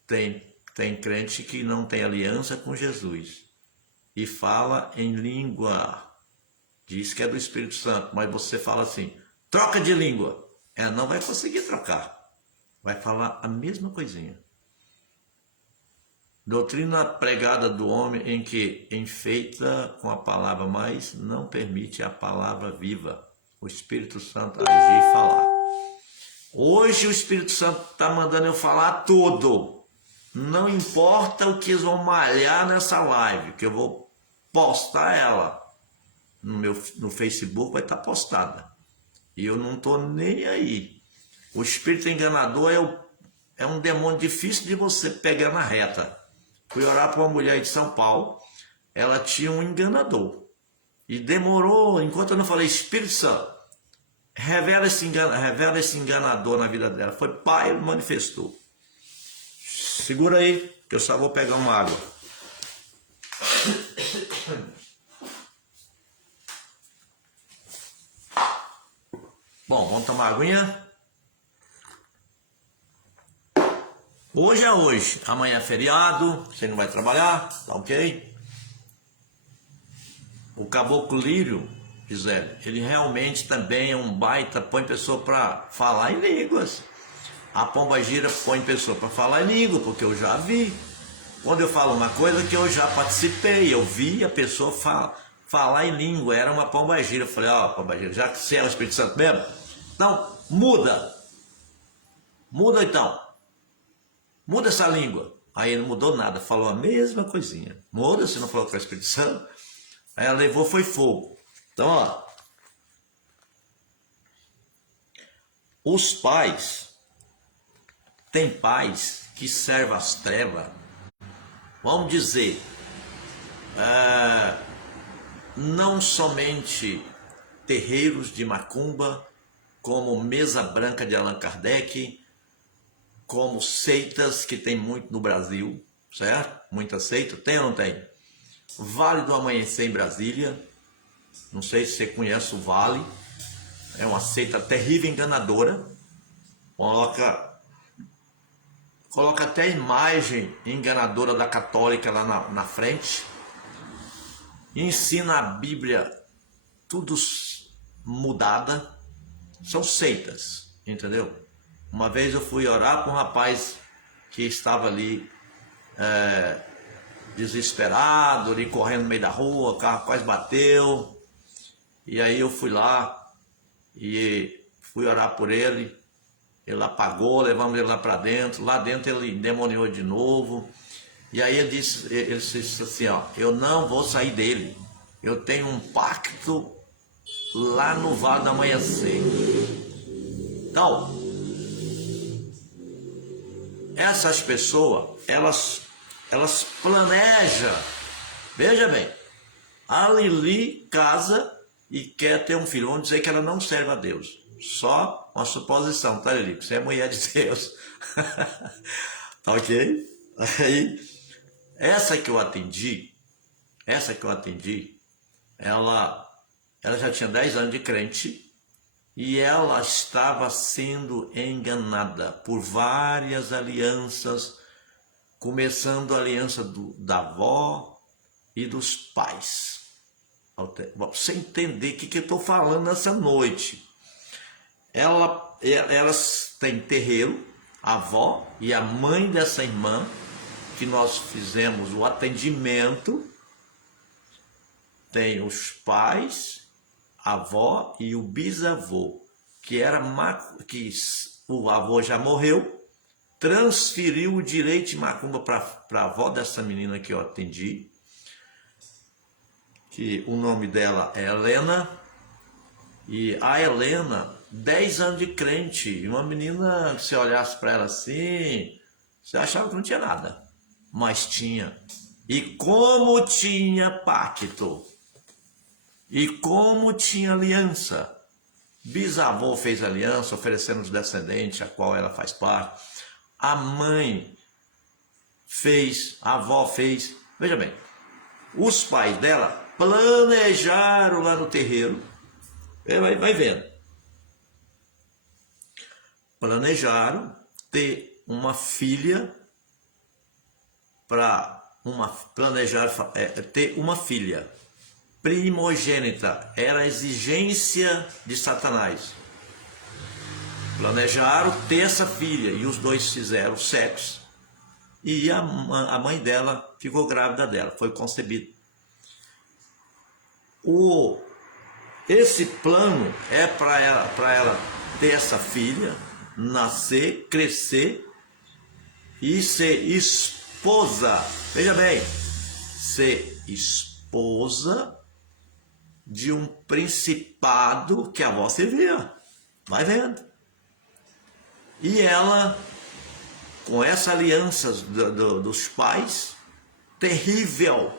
Tem crente que não tem aliança com Jesus e fala em língua, diz que é do Espírito Santo, mas você fala assim, troca de língua, ela não vai conseguir trocar, vai falar a mesma coisinha. Doutrina pregada do homem em que enfeita com a palavra, mas não permite a palavra viva, o Espírito Santo agir e falar. Hoje o Espírito Santo está mandando eu falar tudo. Não importa o que eles vão malhar nessa live, que eu vou postar ela no Facebook, vai estar postada. E eu não estou nem aí. O espírito enganador é um demônio difícil de você pegar na reta. Fui orar para uma mulher de São Paulo, ela tinha um enganador. E demorou, enquanto eu não falei, Espírito Santo, revela esse enganador na vida dela. Foi pai, ele manifestou. Segura aí, que eu só vou pegar uma água. Bom, vamos tomar aguinha. Hoje é hoje, amanhã é feriado, você não vai trabalhar, tá ok? O caboclo lírio, Gisele, ele realmente também é um baita, põe pessoa para falar em línguas. A pombagira põe pessoa para falar em língua, porque eu já vi. Quando eu falo uma coisa que eu já participei, eu vi a pessoa falar em língua, era uma pombagira. Eu falei, ó, pombagira, já que você é o Espírito Santo mesmo, então muda. Muda então. Muda essa língua. Aí não mudou nada, falou a mesma coisinha. Muda, se não falou com o Espírito Santo. Aí ela levou, foi fogo. Então, ó. Os pais, tem pais que servem as trevas. Vamos dizer, não somente terreiros de macumba, como Mesa Branca de Allan Kardec, como seitas que tem muito no Brasil, certo? Muita seita, tem ou não tem? Vale do Amanhecer em Brasília, não sei se você conhece o Vale, é uma seita terrível, enganadora, coloca até a imagem enganadora da católica lá na frente, ensina a Bíblia tudo mudada, são seitas, entendeu? Uma vez eu fui orar para um rapaz que estava ali desesperado, ali correndo no meio da rua, o carro quase bateu. E aí eu fui lá e fui orar por ele. Ele apagou, levamos ele lá para dentro. Lá dentro ele endemoniou de novo. E aí ele disse assim, ó, eu não vou sair dele. Eu tenho um pacto lá no Vale do Amanhecer. Então, essas pessoas, elas planejam, veja bem, a Lili casa e quer ter um filho, vamos dizer que ela não serve a Deus, só uma suposição, tá, Lili? Você é mulher de Deus, tá ok? Aí, essa que eu atendi, ela já tinha 10 anos de crente, e ela estava sendo enganada por várias alianças, começando a aliança da avó e dos pais. Você entender o que eu estou falando nessa noite. Elas têm terreiro, a avó e a mãe dessa irmã, que nós fizemos o atendimento, tem os pais, a avó e o bisavô, que o avô já morreu, transferiu o direito de macumba para a avó dessa menina que eu atendi, que o nome dela é Helena, e a Helena, 10 anos de crente, uma menina, se olhasse para ela assim, você achava que não tinha nada, mas tinha. E como tinha pacto, e como tinha aliança, bisavô fez aliança, oferecendo os descendentes, a qual ela faz parte, a mãe fez, a avó fez, veja bem, os pais dela planejaram lá no terreiro, vai vendo, planejaram ter uma filha, ter uma filha primogênita, era a exigência de Satanás. Planejaram ter essa filha e os dois fizeram sexo e a mãe dela ficou grávida dela, foi concebida. Esse plano é para ela ter essa filha, nascer, crescer e ser esposa, veja bem, ser esposa de um principado que a avó servia. Vai vendo. E ela, com essa aliança dos pais, terrível,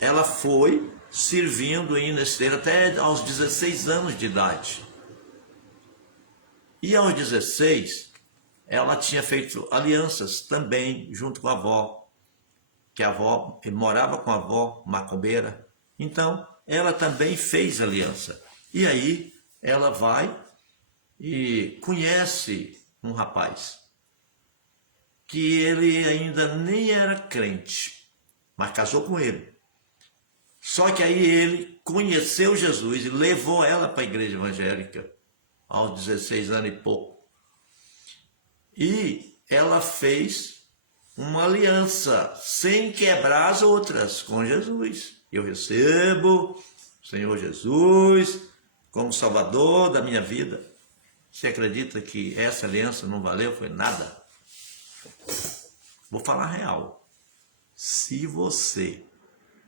ela foi servindo ainda até aos 16 anos de idade. E aos 16, ela tinha feito alianças também junto com a avó, que a avó morava com a avó macumbeira. Então, ela também fez aliança. E aí, ela vai e conhece um rapaz, que ele ainda nem era crente, mas casou com ele. Só que aí ele conheceu Jesus e levou ela para a igreja evangélica, aos 16 anos e pouco. E ela fez uma aliança, sem quebrar as outras, com Jesus. Eu recebo o Senhor Jesus como Salvador da minha vida. Você acredita que essa aliança não valeu? Foi nada. Vou falar real. Se você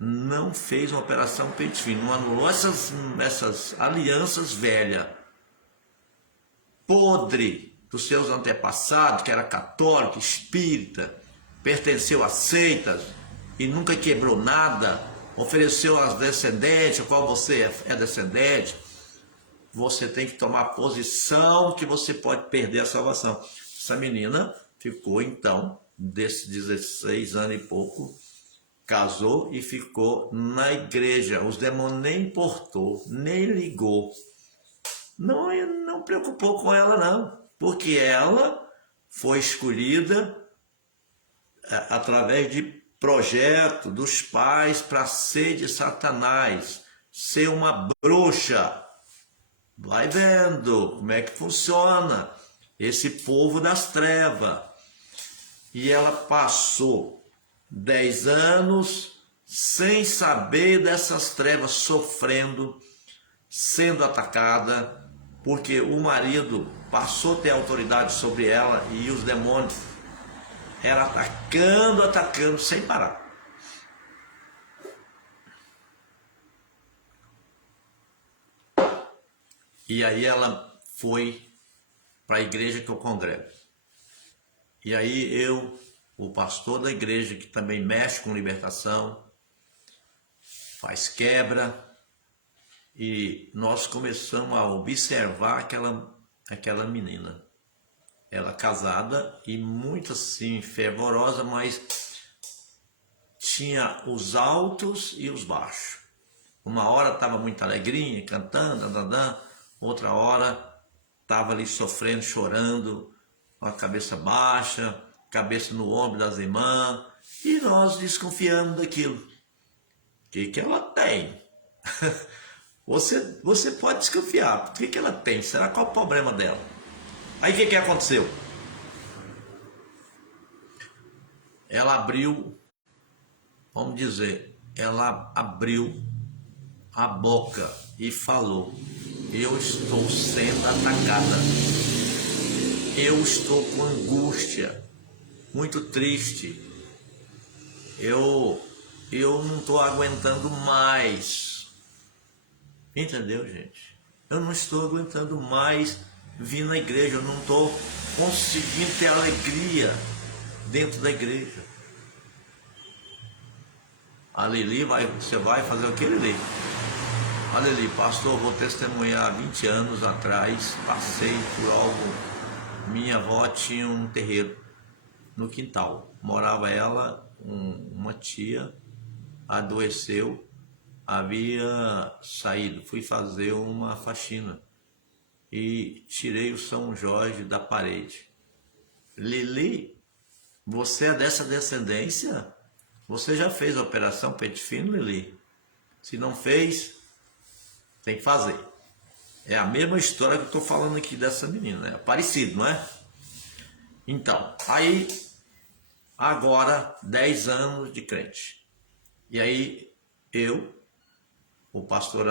não fez uma operação pente fino, não anulou essas alianças velhas, podre dos seus antepassados, que era católico, espírita, pertenceu a seitas e nunca quebrou nada, ofereceu aos descendentes, a qual você é descendente, você tem que tomar posição que você pode perder a salvação. Essa menina ficou então, desses 16 anos e pouco, casou e ficou na igreja. Os demônios nem importou, nem ligou. Não preocupou com ela não, porque ela foi escolhida através de projeto dos pais para ser de Satanás, ser uma bruxa. Vai vendo como é que funciona esse povo das trevas. E ela passou 10 anos sem saber dessas trevas, sofrendo, sendo atacada, porque o marido passou a ter autoridade sobre ela e os demônios eram atacando sem parar. E aí ela foi para a igreja que eu congrego. E aí eu, o pastor da igreja, que também mexe com libertação, faz quebra, e nós começamos a observar aquela menina. Ela casada e muito assim, fervorosa, mas tinha os altos e os baixos. Uma hora estava muito alegrinha, cantando, outra hora estava ali sofrendo, chorando, com a cabeça baixa, cabeça no ombro das irmãs, e nós desconfiamos daquilo. O que ela tem? Você pode desconfiar. O que ela tem? Será qual o problema dela? Aí o que aconteceu? Ela abriu, vamos dizer, ela abriu a boca e falou: eu estou sendo atacada, eu estou com angústia, muito triste, eu não estou aguentando mais. Entendeu, gente? Eu não estou aguentando mais vir na igreja, eu não estou conseguindo ter alegria dentro da igreja. A Lili você vai fazer o que, Lili? A Lili, pastor, vou testemunhar. 20 anos atrás, passei por algo. Minha avó tinha um terreiro no quintal. Morava ela, uma tia, adoeceu, havia saído. Fui fazer uma faxina e tirei o São Jorge da parede. Lili, você é dessa descendência? Você já fez a operação pente fino, Lili? Se não fez, tem que fazer. É a mesma história que eu estou falando aqui dessa menina, né? Parecido, não é? Então, aí, agora, 10 anos de crente. E aí, eu, o pastor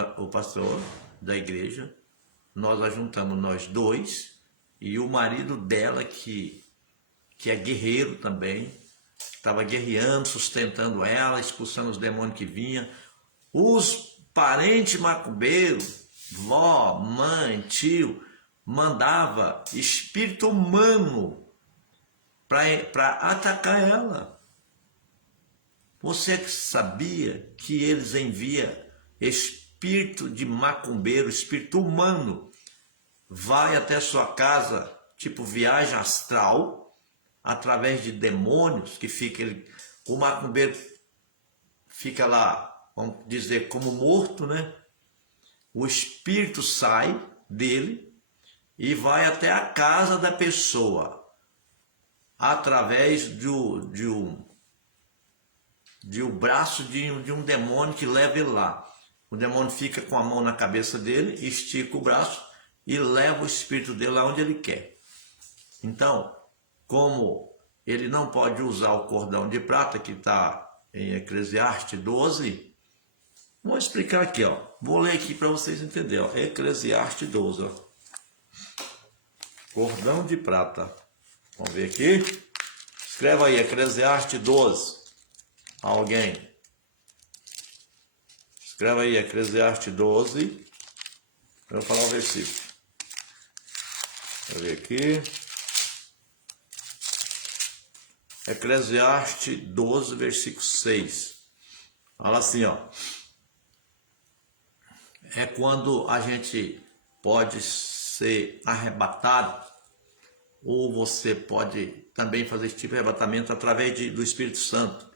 da igreja, nós ajuntamos nós dois, e o marido dela, que é guerreiro também, estava guerreando, sustentando ela, expulsando os demônios que vinham. Os parentes macumbeiros vó, mãe, tio, mandava espírito humano para atacar ela. Você sabia que eles enviam espírito de macumbeiro, espírito humano, vai até sua casa, tipo viagem astral, através de demônios, que fica o macumbeiro fica lá, vamos dizer, como morto, né? O espírito sai dele e vai até a casa da pessoa, através de um braço de um demônio que leva ele lá. O demônio fica com a mão na cabeça dele, estica o braço e leva o espírito dele lá onde ele quer. Então, como ele não pode usar o cordão de prata, que está em Eclesiastes 12, vou explicar aqui, ó. Vou ler aqui para vocês entenderem, ó. Eclesiastes 12, ó. Cordão de prata. Vamos ver aqui. Escreva aí, Eclesiastes 12. Alguém? Escreva aí, Eclesiastes 12. Eu vou falar o versículo. Vou ver aqui. Eclesiastes 12, versículo 6. Fala assim, ó. É quando a gente pode ser arrebatado, ou você pode também fazer esse tipo de arrebatamento através do Espírito Santo.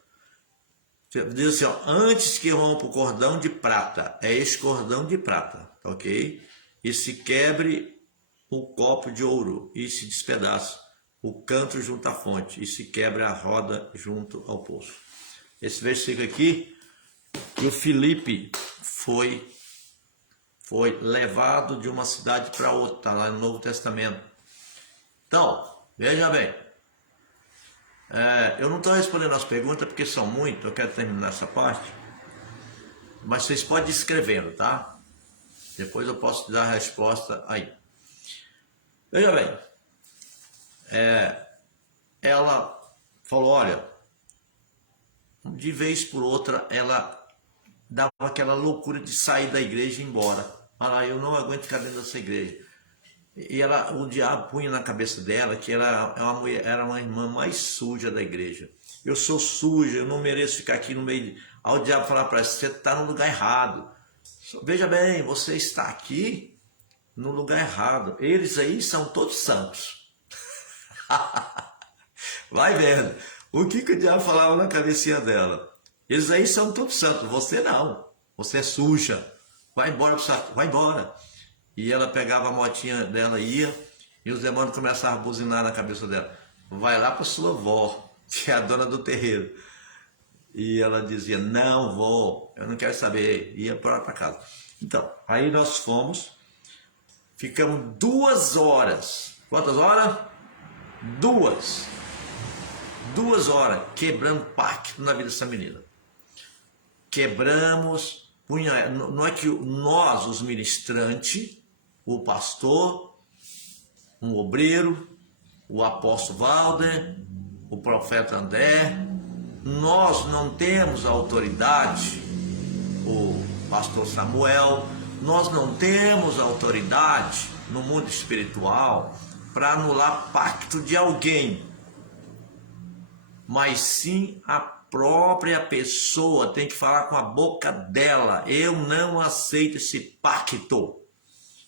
Diz assim, ó, antes que rompa o cordão de prata, é esse cordão de prata, ok? E se quebre o copo de ouro, e se despedaça o canto junto à fonte, e se quebra a roda junto ao poço. Esse versículo aqui, que o Filipe foi levado de uma cidade para outra, está lá no Novo Testamento. Então, veja bem, eu não estou respondendo as perguntas porque são muitas, eu quero terminar essa parte, mas vocês podem ir escrevendo, tá? Depois eu posso dar a resposta aí. Veja bem, ela falou, olha, de vez por outra ela dava aquela loucura de sair da igreja e ir embora. Olha, eu não aguento ficar dentro dessa igreja. E o diabo punha na cabeça dela que ela era uma irmã mais suja da igreja. Eu sou suja, eu não mereço ficar aqui no meio. Aí o diabo falava para ela, você está no lugar errado. Veja bem, você está aqui no lugar errado. Eles aí são todos santos. Vai vendo. O que o diabo falava na cabecinha dela? Eles aí são todos santos, você não. Você é suja. Vai embora, vai embora. E ela pegava a motinha dela e ia, e os demônios começavam a buzinar na cabeça dela. Vai lá para sua avó, que é a dona do terreiro. E ela dizia, não vou, eu não quero saber. Ia para casa. Então, aí nós fomos, ficamos 2 horas. Quantas horas? 2 horas, quebrando pacto na vida dessa menina. Quebramos, não é que nós, os ministrantes, o pastor, um obreiro, o apóstolo Valder, o profeta André, nós não temos autoridade, o pastor Samuel, nós não temos autoridade no mundo espiritual para anular pacto de alguém, mas sim a própria pessoa tem que falar com a boca dela, eu não aceito esse pacto.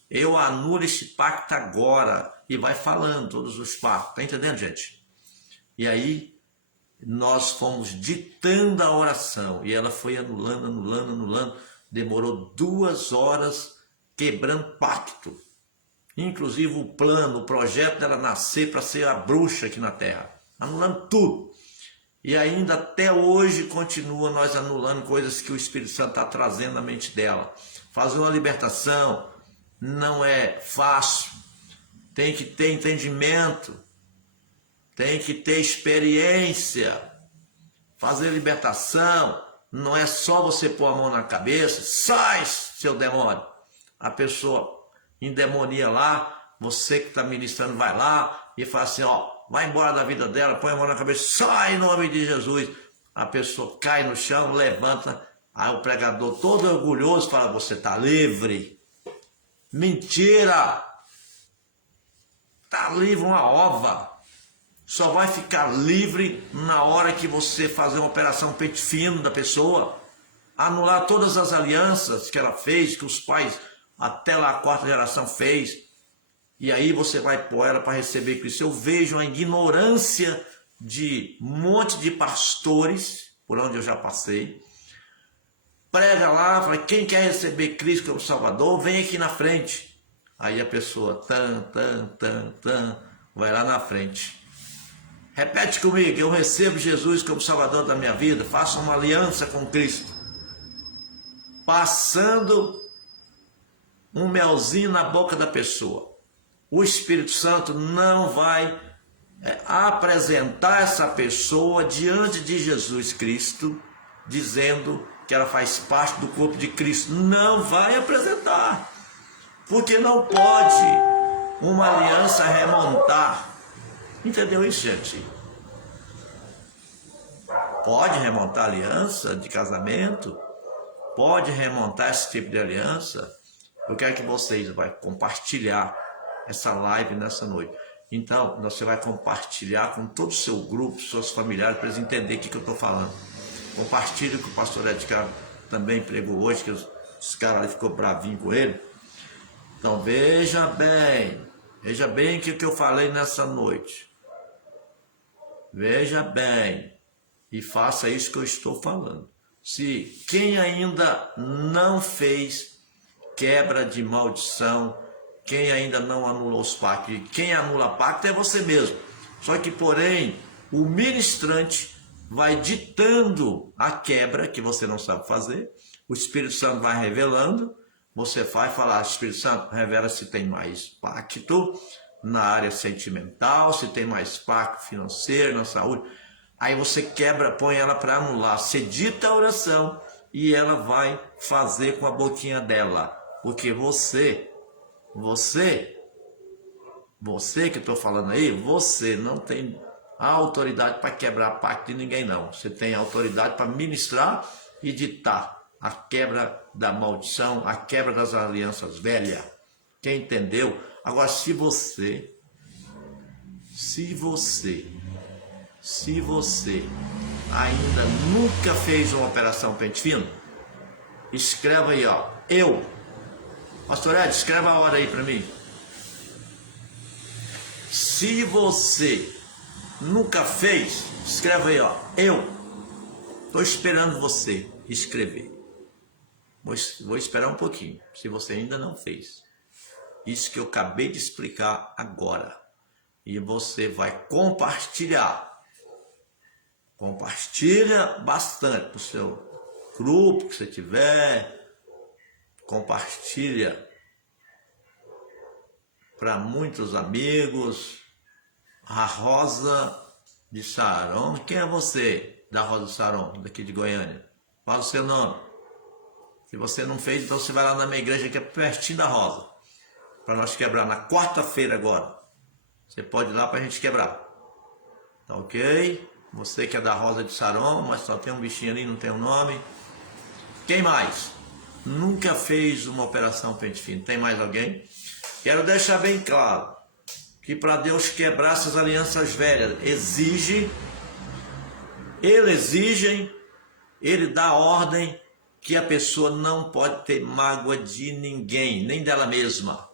Eu anulo esse pacto agora. E vai falando todos os pactos. Está entendendo, gente? E aí, nós fomos ditando a oração. E ela foi anulando. Demorou 2 horas quebrando pacto. Inclusive o plano, o projeto dela nascer para ser a bruxa aqui na terra. Anulando tudo. E ainda até hoje continua nós anulando coisas que o Espírito Santo está trazendo na mente dela. Fazer uma libertação não é fácil, tem que ter entendimento, tem que ter experiência. Fazer libertação não é só você pôr a mão na cabeça, sai seu demônio. A pessoa endemonia lá, você que está ministrando vai lá e fala assim, ó, vai embora da vida dela, põe a mão na cabeça, sai em nome de Jesus. A pessoa cai no chão, levanta, aí o pregador todo orgulhoso fala, você está livre. Mentira! Tá livre uma ova. Só vai ficar livre na hora que você fazer uma operação pente fino da pessoa, anular todas as alianças que ela fez, que os pais até lá a quarta geração fez, e aí você vai pôr ela para receber Cristo. Eu vejo a ignorância de um monte de pastores, por onde eu já passei, prega lá, fala, quem quer receber Cristo como Salvador, vem aqui na frente. Aí a pessoa, vai lá na frente. Repete comigo, eu recebo Jesus como Salvador da minha vida, faço uma aliança com Cristo. Passando um melzinho na boca da pessoa. O Espírito Santo não vai apresentar essa pessoa diante de Jesus Cristo, dizendo que ela faz parte do corpo de Cristo. Não vai apresentar, porque não pode uma aliança remontar. Entendeu isso, gente? Pode remontar aliança de casamento, pode remontar esse tipo de aliança. Eu quero que vocês vão compartilhar essa live nessa noite. Então, você vai compartilhar com todo o seu grupo, seus familiares, para eles entenderem o que eu estou falando. Compartilhe com o pastor Edgar também pregou hoje, que os caras ali ficou bravinho com ele. Então, veja bem o que eu falei nessa noite. Veja bem, e faça isso que eu estou falando. Se quem ainda não fez quebra de maldição, quem ainda não anulou os pactos, e quem anula pacto é você mesmo. Só que, porém, o ministrante vai ditando a quebra que você não sabe fazer, o Espírito Santo vai revelando, você vai falar, Espírito Santo, revela se tem mais pacto na área sentimental, se tem mais pacto financeiro, na saúde. Aí você quebra, põe ela para anular, você dita a oração e ela vai fazer com a boquinha dela, porque você que eu estou falando aí, você não tem a autoridade para quebrar pacto de ninguém não. Você tem a autoridade para ministrar e ditar a quebra da maldição, a quebra das alianças velhas. Quem entendeu? Agora, se você ainda nunca fez uma operação pente fino, escreva aí, ó, Pastor Ed, escreva a hora aí para mim. Se você nunca fez, escreva aí, ó, estou esperando você escrever. Vou esperar um pouquinho, se você ainda não fez. Isso que eu acabei de explicar agora. E você vai compartilhar. Compartilha bastante para o seu grupo que você tiver. Compartilha para muitos amigos. A Rosa de Saron. Quem é você da Rosa de Saron, daqui de Goiânia? Fala o seu nome. Se você não fez, então você vai lá na minha igreja que é pertinho da Rosa. Para nós quebrar na quarta-feira agora. Você pode ir lá para a gente quebrar. Tá ok? Você que é da Rosa de Saron, mas só tem um bichinho ali, não tem um nome. Quem mais? Nunca fez uma operação pente fino. Tem mais alguém? Quero deixar bem claro que para Deus quebrar essas alianças velhas, Ele dá ordem que a pessoa não pode ter mágoa de ninguém, nem dela mesma.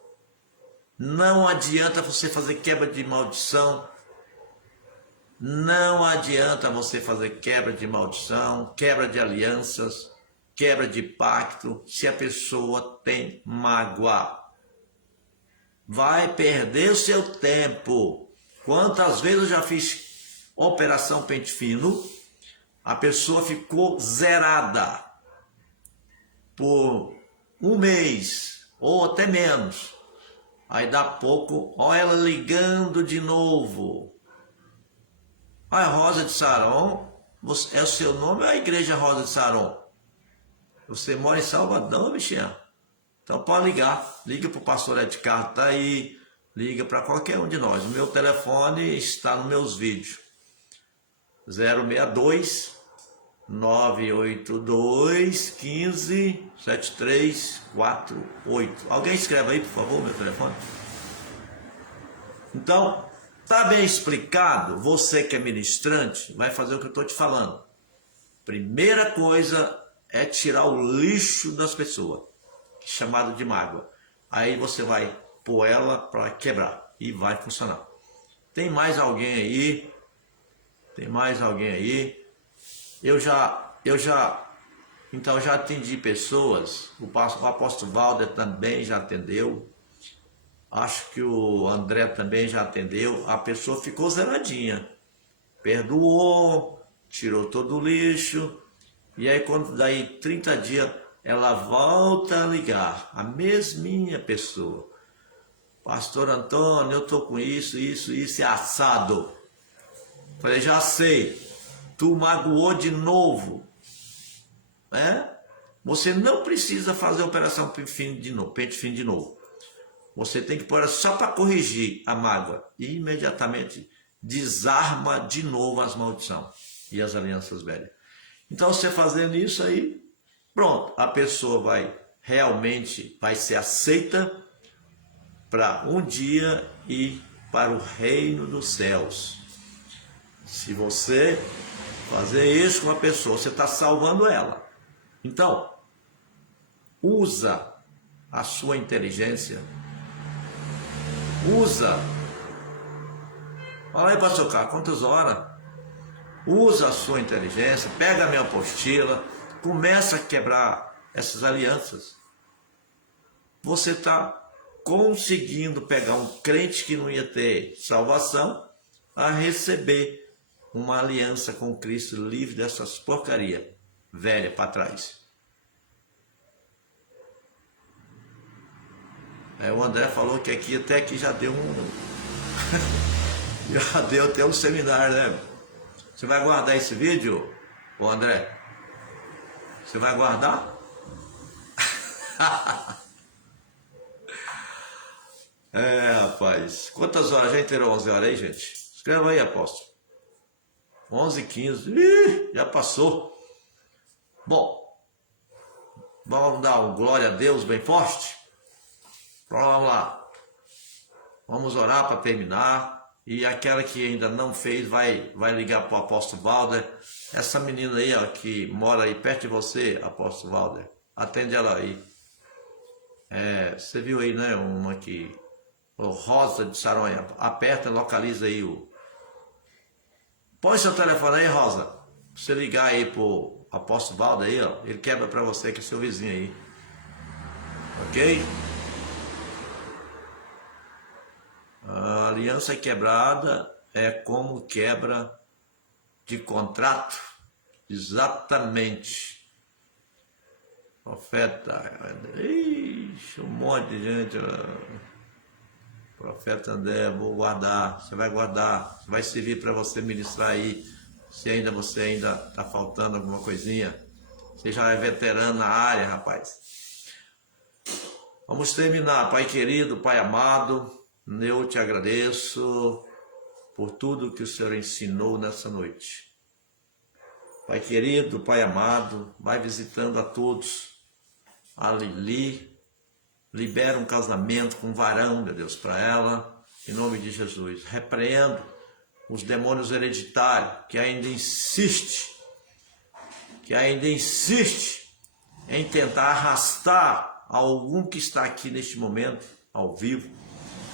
Não adianta você fazer quebra de maldição. Não adianta você fazer quebra de maldição, quebra de alianças, quebra de pacto, se a pessoa tem mágoa. Vai perder o seu tempo. Quantas vezes eu já fiz operação pente fino, a pessoa ficou zerada por um mês ou até menos. Aí dá pouco, olha ela ligando de novo. A Rosa de Saron, é o seu nome ou é a igreja Rosa de Saron? Você mora em Salvador, bichinha? Então pode ligar. Liga para o pastor Edgar, tá aí. Liga para qualquer um de nós. O meu telefone está nos meus vídeos. 062 982 15 7348. Alguém escreve aí, por favor, meu telefone. Então, tá bem explicado? Você que é ministrante vai fazer o que eu estou te falando. Primeira coisa é tirar o lixo das pessoas, chamado de mágoa. Aí você vai pôr ela para quebrar e vai funcionar. Tem mais alguém aí? Tem mais alguém aí? Então já atendi pessoas. O apóstolo Valder também já atendeu. Acho que o André também já atendeu. A pessoa ficou zeradinha. Perdoou, tirou todo o lixo. E aí quando daí 30 dias ela volta a ligar. A mesminha pessoa. Pastor Antônio, eu estou com isso e assado. Falei, já sei. Tu magoou de novo. Você não precisa fazer a operação pente fino de novo. Você tem que pôr ela só para corrigir a mágoa. E imediatamente desarma de novo as maldições e as alianças velhas. Então você fazendo isso aí, pronto. A pessoa vai ser aceita para um dia ir para o reino dos céus. Se você fazer isso com a pessoa, você está salvando ela. Então, usa a sua inteligência. Fala aí, pastor Carlos, quantas horas? Usa a sua inteligência, pega a minha apostila, começa a quebrar essas alianças. Você está conseguindo pegar um crente que não ia ter salvação a receber uma aliança com Cristo livre dessas porcaria velha para trás. O André falou que até aqui já deu já deu até um seminário, né? Você vai guardar esse vídeo, ô André? Você vai guardar? Rapaz. Quantas horas? Já inteirou 11 horas aí, gente? Escreva aí, apóstolo. 11h15. Já passou. Bom, vamos dar um glória a Deus bem forte? Vamos lá. Vamos orar para terminar. E aquela que ainda não fez, vai ligar para o apóstolo Valder. Essa menina aí, ó, que mora aí perto de você, apóstolo Valder. Atende ela aí. Você viu aí, né? Uma que... O Rosa de Saronha. Aperta, localiza aí o... Põe seu telefone aí, Rosa. Pra você ligar aí pro apóstolo Valder aí, ó. Ele quebra para você, que é seu vizinho aí. Ok? A aliança quebrada é como quebra de contrato. Exatamente. Profeta. Ixi, um monte de gente. Profeta André, vou guardar. Você vai guardar. Vai servir para você ministrar aí. Se você ainda está faltando alguma coisinha. Você já é veterano na área, rapaz. Vamos terminar. Pai querido, Pai amado, eu te agradeço por tudo que o Senhor ensinou nessa noite. Pai querido, Pai amado, vai visitando a todos. A Lili, libera um casamento com um varão, meu Deus, para ela, em nome de Jesus. Repreendo os demônios hereditários que ainda insiste em tentar arrastar algum que está aqui neste momento, ao vivo,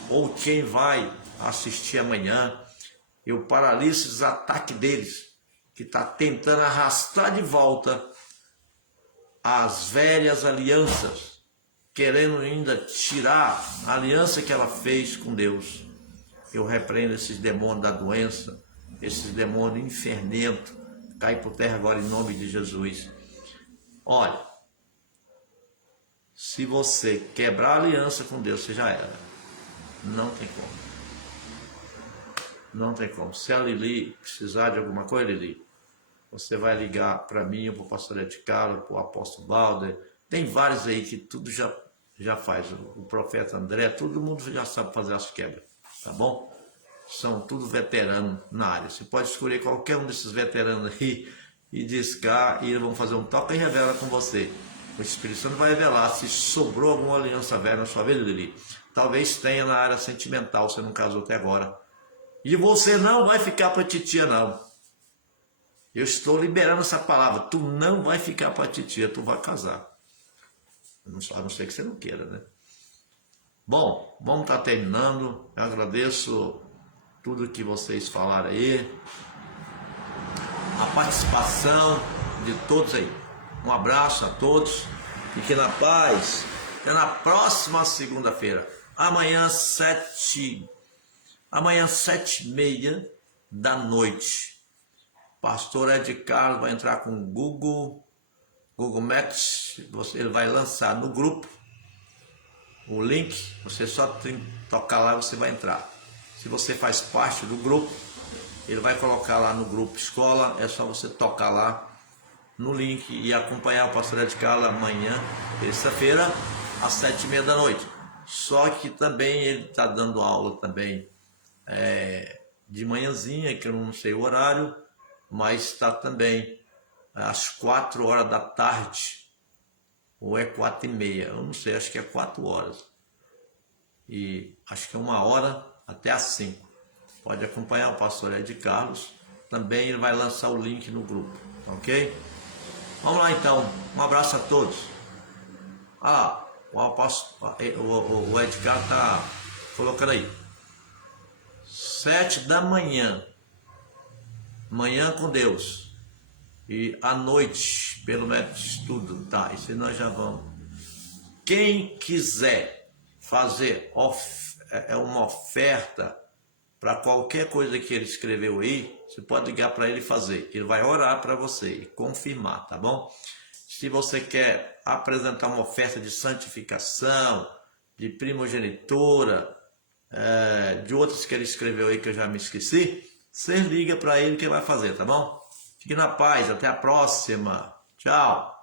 ou quem vai assistir amanhã. Eu paraliso os ataques deles, que está tentando arrastar de volta as velhas alianças, querendo ainda tirar a aliança que ela fez com Deus. Eu repreendo esses demônios da doença, esses demônios infermentos, cai por terra agora em nome de Jesus. Olha, se você quebrar a aliança com Deus, você já era. Não tem como. Não tem como. Se a Lili precisar de alguma coisa, Lili, você vai ligar para mim, para o pastor Ed Carlos, para o apóstolo Valder. Tem vários aí que tudo já faz. O profeta André, todo mundo já sabe fazer as quebras, tá bom? São tudo veteranos na área. Você pode escolher qualquer um desses veteranos aí, e discar, e eles vão fazer um toque e revela com você. O Espírito Santo vai revelar se sobrou alguma aliança velha na sua vida, Lili. Talvez tenha na área sentimental, você não casou até agora. E você não vai ficar para titia, não. Eu estou liberando essa palavra. Tu não vai ficar para titia, tu vai casar. A não ser que você não queira, né? Bom, vamos estar terminando. Eu agradeço tudo que vocês falaram aí. A participação de todos aí. Um abraço a todos. Fiquem na paz. Até na próxima segunda-feira. Amanhã, 7h30 da noite. Pastor Ed Carlos vai entrar com o Google Maps. Ele vai lançar no grupo o link. Você só tem que tocar lá e você vai entrar. Se você faz parte do grupo, ele vai colocar lá no grupo escola. É só você tocar lá no link e acompanhar o pastor Ed Carlos amanhã, terça-feira, às 7h30 da noite. Só que também ele está dando aula também de manhãzinha, que eu não sei o horário, mas está também às 4 horas da tarde, ou é 4h30, eu não sei, acho que é 4 horas. E acho que é 1 hora até às 5. Pode acompanhar o pastor Ed Carlos. Também ele vai lançar o link no grupo, ok? Vamos lá então, um abraço a todos. O Ed Carlos está colocando aí. 7 da manhã, manhã com Deus. E à noite, pelo método de estudo, tá? Isso nós já vamos. Quem quiser fazer uma oferta para qualquer coisa que ele escreveu aí, você pode ligar para ele e fazer. Ele vai orar para você e confirmar, tá bom? Se você quer apresentar uma oferta de santificação, de primogenitura, de outras que ele escreveu aí que eu já me esqueci, você liga para ele que ele vai fazer, tá bom? Fique na paz, até a próxima. Tchau.